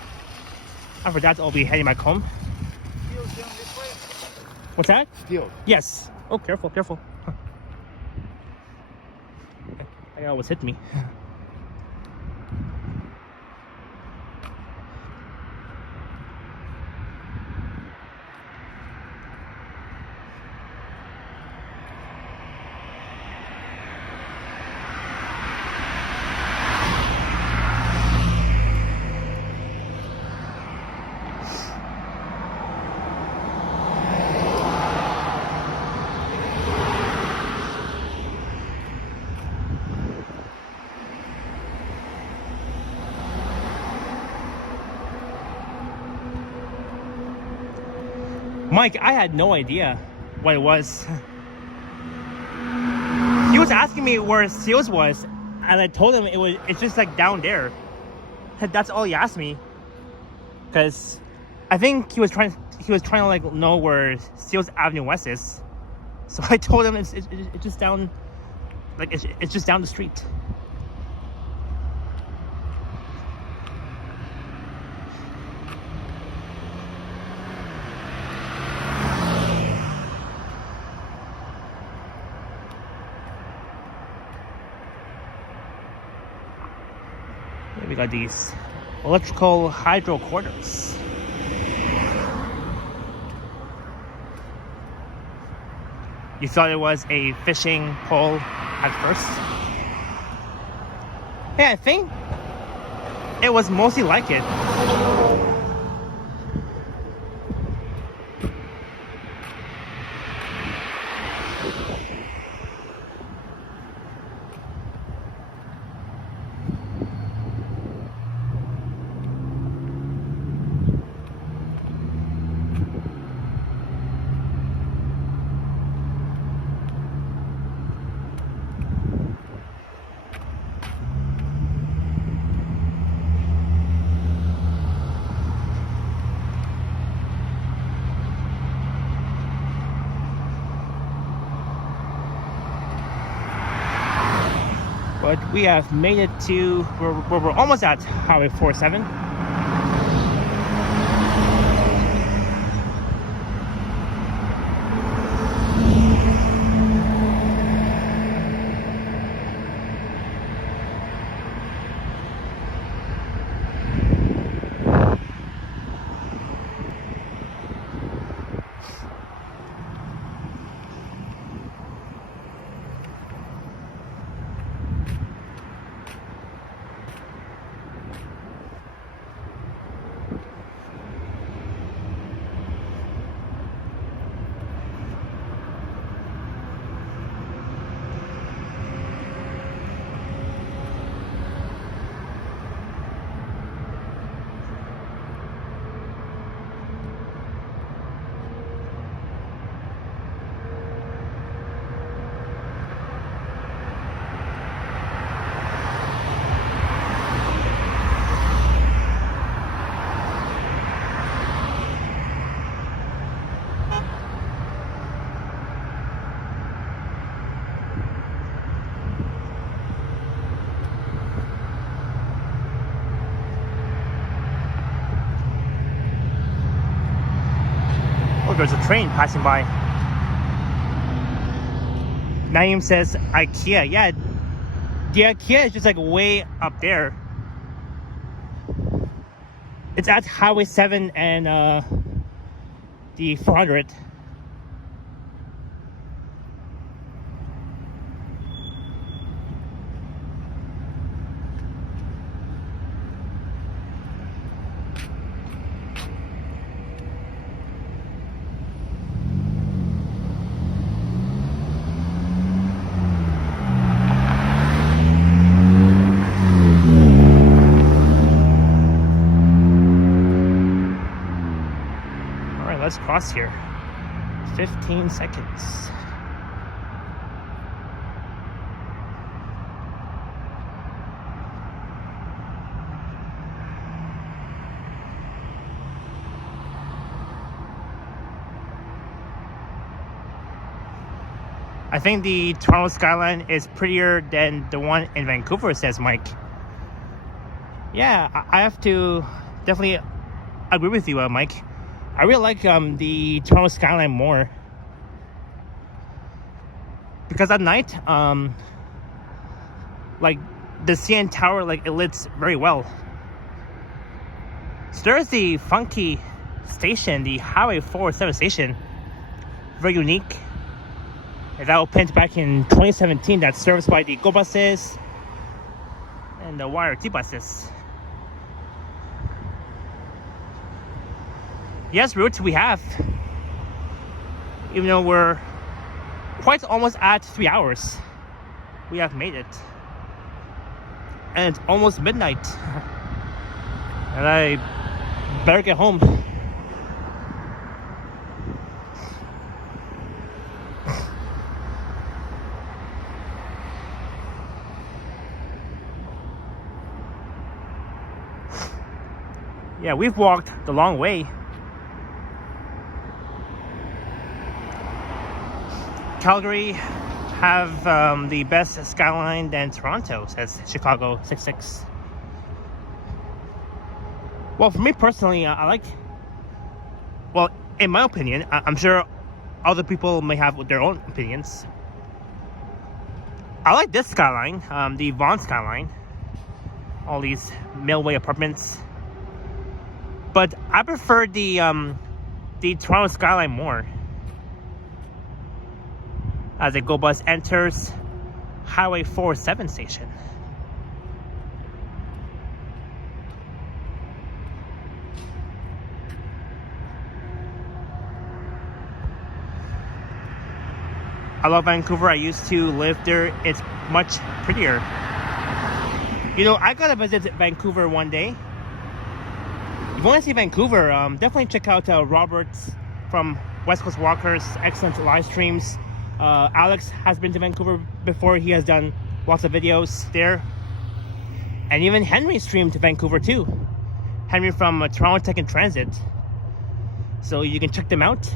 after that I'll be heading back home. Keel's down this way? What's that? Keel. Yes. Oh, careful, careful. That almost hit me. Mike, I had no idea what it was. He was asking me where Seals was, and I told him it's just like down there. That's all he asked me. Because I think he was trying to like know where Seals Avenue West is. So I told him it's just down, like it's just down the street. We got these electrical hydrocorders. You thought it was a fishing pole at first? Yeah, I think it was mostly like it. But we have made it to, we're almost at Highway 47. There's a train passing by. Naeem says IKEA. Yeah, the IKEA is just like way up there. It's at Highway 7 and the 400. Let's cross here. 15 seconds. I think the Toronto skyline is prettier than the one in Vancouver, says Mike. Yeah, I have to definitely agree with you, Mike. I really like the Toronto skyline more because at night, like the CN Tower, like it lights very well. So there's the funky station, the Highway 407 station, very unique. And that opened back in 2017. That's serviced by the Go buses and the YRT buses. Yes, route we have. Even though we're quite almost at 3 hours, we have made it. And it's almost midnight. And I better get home. Yeah, we've walked the long way. Calgary have the best skyline than Toronto, says Chicago 66. Well, for me personally, I like, well, in my opinion, I'm sure other people may have their own opinions. I like this skyline, the Vaughan skyline, all these Millway apartments. But I prefer the Toronto skyline more. As a Go bus enters Highway 407 station. I love Vancouver. I used to live there. It's much prettier. You know, I gotta visit Vancouver one day. If you want to see Vancouver, definitely check out Robert's from West Coast Walkers. Excellent live streams. Alex has been to Vancouver before. He has done lots of videos there. And even Henry streamed to Vancouver too. Henry from Toronto Tech and Transit. So you can check them out.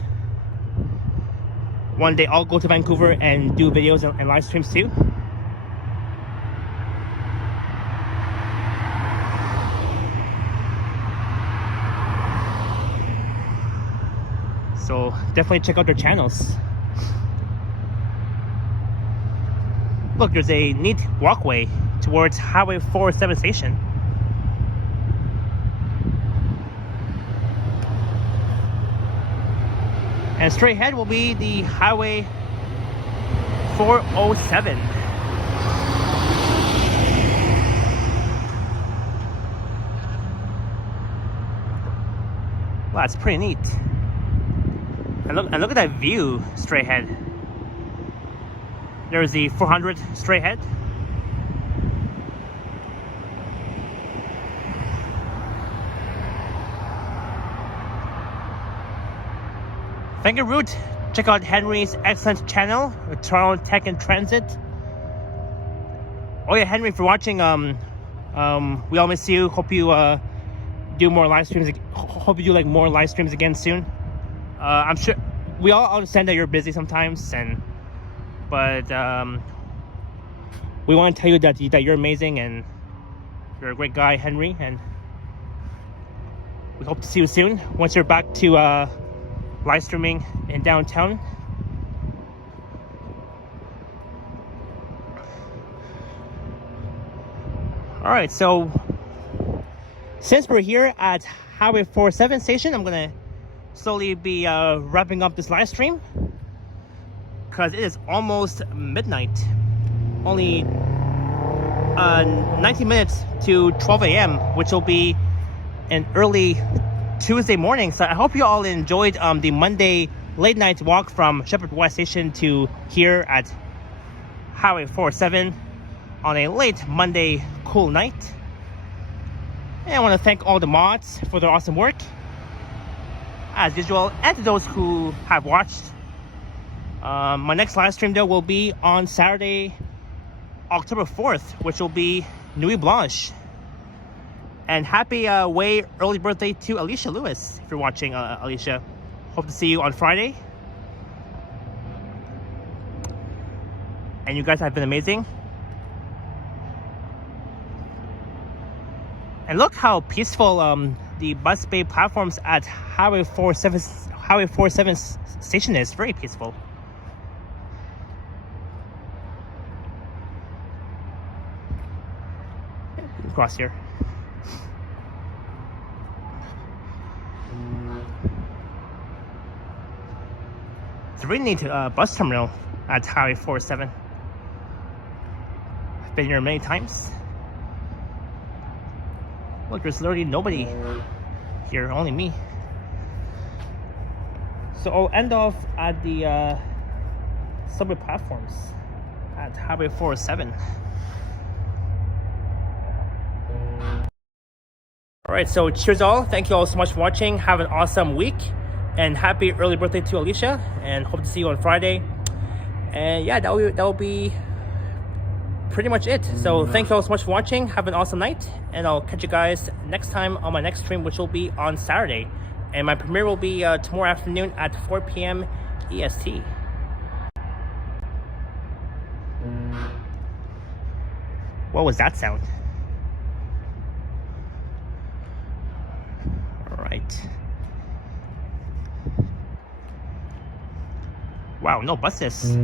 One day I'll go to Vancouver and do videos and live streams too. So definitely check out their channels. Look, there's a neat walkway towards Highway 407 station. And straight ahead will be the Highway 407. Wow, that's pretty neat. And look at that view straight ahead. There's the 400 straight ahead. Thank you, Root. Check out Henry's excellent channel, Toronto Tech and Transit. Oh yeah, Henry, for watching. We all miss you. Hope you do more live streams. Hope you do like more live streams again soon. I'm sure we all understand that you're busy sometimes, but we want to tell you that you're amazing and you're a great guy, Henry. And we hope to see you soon once you're back to live streaming in downtown. All right, so since we're here at Highway 47 station, I'm gonna slowly be wrapping up this live stream because it is almost midnight. Only 19 minutes to 12 a.m., which will be an early Tuesday morning. So I hope you all enjoyed the Monday late night walk from Sheppard West station to here at Highway 47 on a late Monday cool night. And I want to thank all the mods for their awesome work as usual, and to those who have watched. My next live stream though will be on Saturday, October 4th, which will be Nuit Blanche. And happy way early birthday to Alicia Lewis, if you're watching, Alicia. Hope to see you on Friday. And you guys have been amazing. And look how peaceful the bus bay platforms at Highway 47 station is. Very peaceful. Cross here. It's a really neat bus terminal at Highway 47. I've been here many times. Look, there's literally nobody here, only me. So I'll end off at the subway platforms at Highway 407. Alright, so cheers all. Thank you all so much for watching. Have an awesome week. And happy early birthday to Alicia. And hope to see you on Friday. And yeah, that will be pretty much it. So thank you all so much for watching. Have an awesome night. And I'll catch you guys next time on my next stream, which will be on Saturday. And my premiere will be tomorrow afternoon at 4 p.m. EST. What was that sound? Alright. Wow, no buses.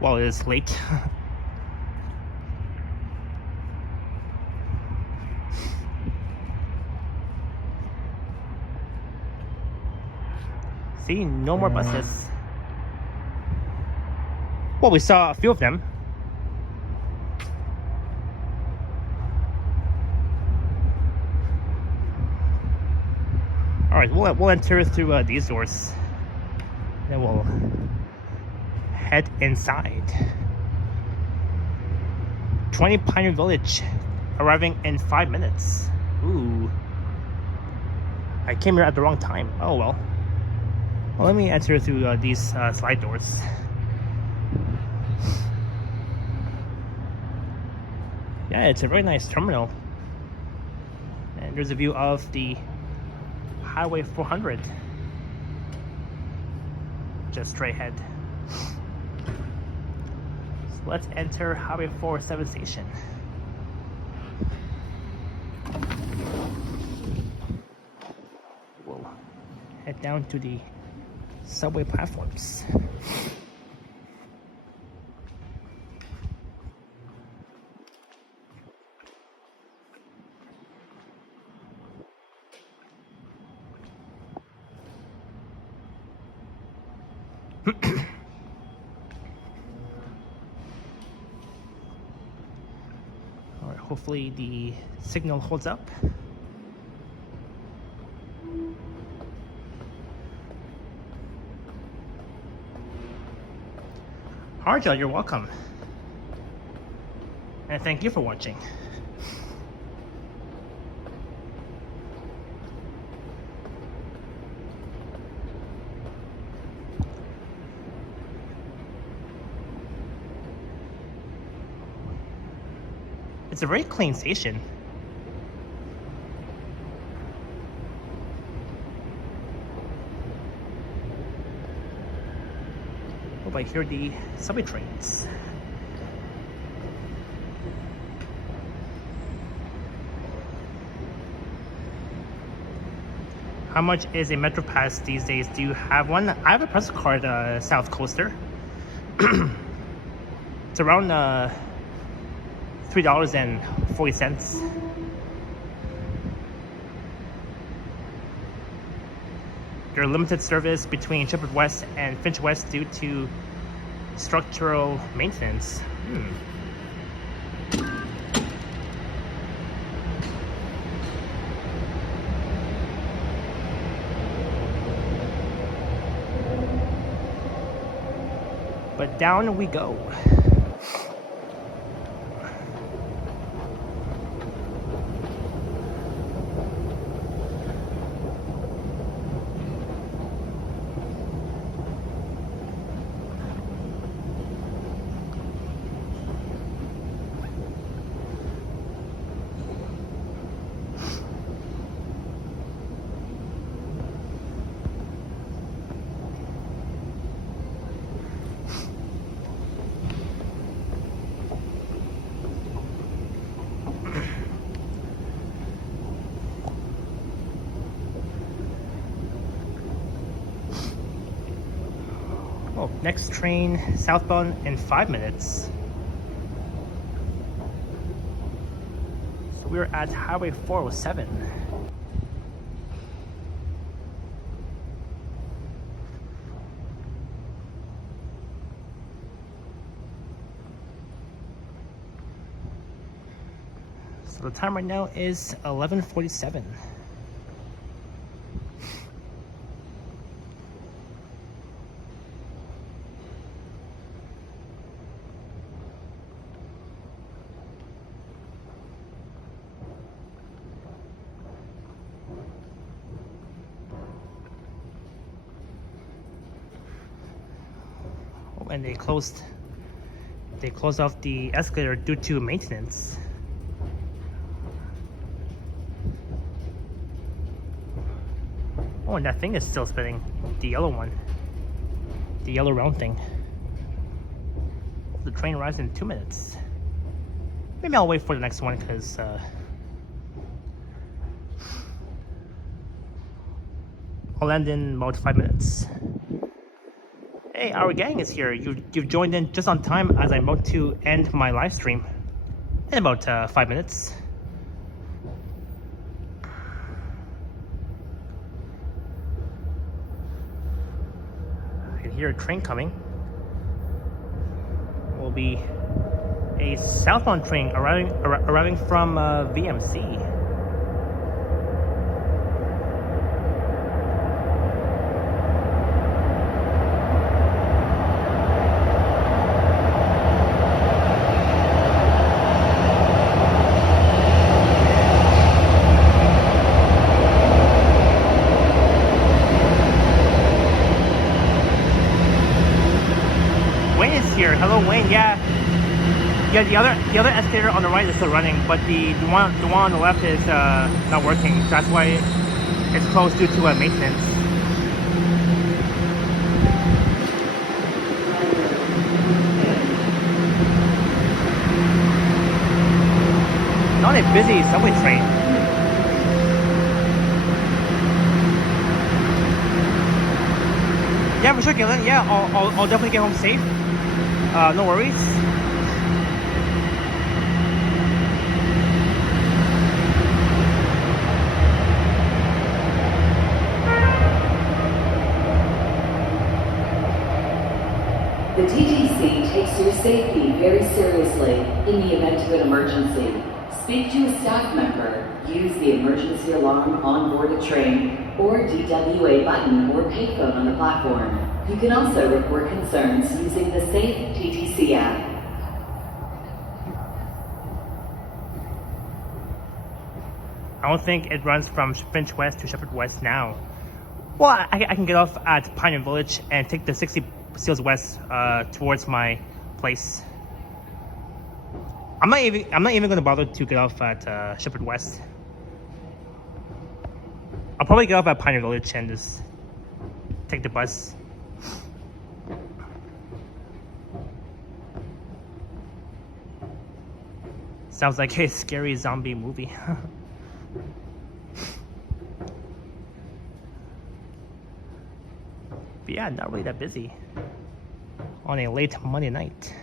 Well, it is late. See, no more buses. Well, we saw a few of them. All right, we'll enter through these doors. Then we'll head inside. 20 Pioneer Village, arriving in 5 minutes. Ooh. I came here at the wrong time. Oh well. Well, let me enter through these slide doors. Yeah, it's a very nice terminal. And there's a view of the Highway 400. Just straight ahead. So let's enter Highway 47 station. We'll head down to the subway platforms. All right, hopefully the signal holds up. Harja, you're welcome. And thank you for watching. It's a very clean station. Hope I hear the subway trains. How much is a Metro Pass these days? Do you have one? I have a press card, South Coaster. It's around $3.40. Your limited service between Sheppard West and Finch West due to structural maintenance. But down we go. Oh, next train southbound in 5 minutes. So we're at Highway 407. So the time right now is 11:47. And they closed off the escalator due to maintenance. Oh, and that thing is still spinning. The yellow one. The yellow round thing. The train arrives in 2 minutes. Maybe I'll wait for the next one because I'll end in about 5 minutes. Hey, our gang is here. You've joined in just on time as I'm about to end my live stream in about 5 minutes. I can hear a train coming. It will be a southbound train arriving from VMC. Here, hello Wayne. Yeah, the other escalator on the right is still running, but the one on the left is not working. So that's why it's closed due to maintenance. Not a busy subway train. Yeah, for sure, Gillen. Yeah, I'll definitely get home safe. No worries. The TTC takes your safety very seriously in the event of an emergency. Speak to a staff member, use the emergency alarm on board a train, or DWA button or payphone on the platform. You can also report concerns using the Safe TTC app. I don't think it runs from Finch West to Sheppard West now. Well, I can get off at Pioneer Village and take the 60 Seals West towards my place. I'm not even gonna bother to get off at Sheppard West. I'll probably get off at Pioneer Village and just take the bus. Sounds like a scary zombie movie. But yeah, not really that busy on a late Monday night.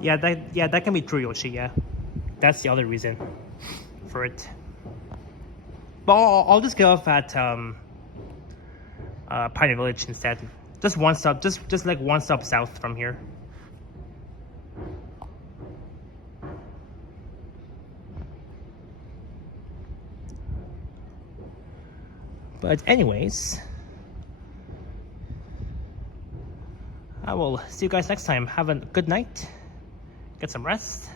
Yeah, that can be true, Yoshi. Yeah, that's the other reason for it. But I'll just go off at Pioneer Village instead. Just one stop, just like one stop south from here. But anyways, I will see you guys next time. Have a good night. Get some rest.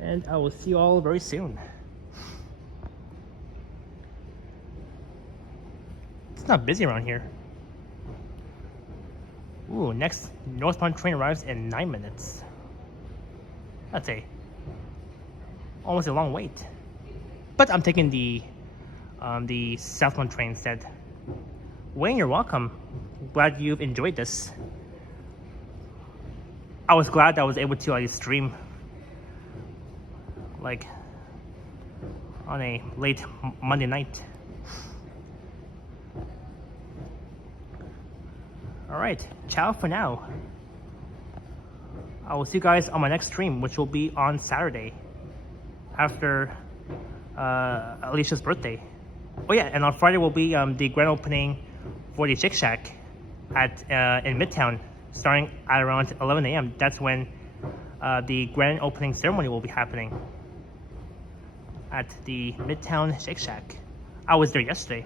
And I will see you all very soon. It's not busy around here. Ooh, next northbound train arrives in 9 minutes. That's almost a long wait. But I'm taking the southbound train instead. Wayne, you're welcome. Glad you've enjoyed this. I was glad I was able to at least stream like on a late Monday night. Alright, ciao for now. I will see you guys on my next stream, which will be on Saturday after Alicia's birthday. Oh yeah, and on Friday will be the grand opening for the Shake Shack at in Midtown, starting at around 11 a.m. That's when the grand opening ceremony will be happening at the Midtown Shake Shack. I was there yesterday.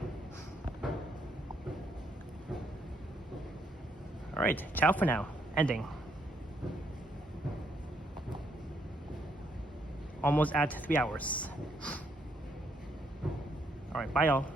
Alright, ciao for now. Ending. Almost at 3 hours. Alright, bye y'all.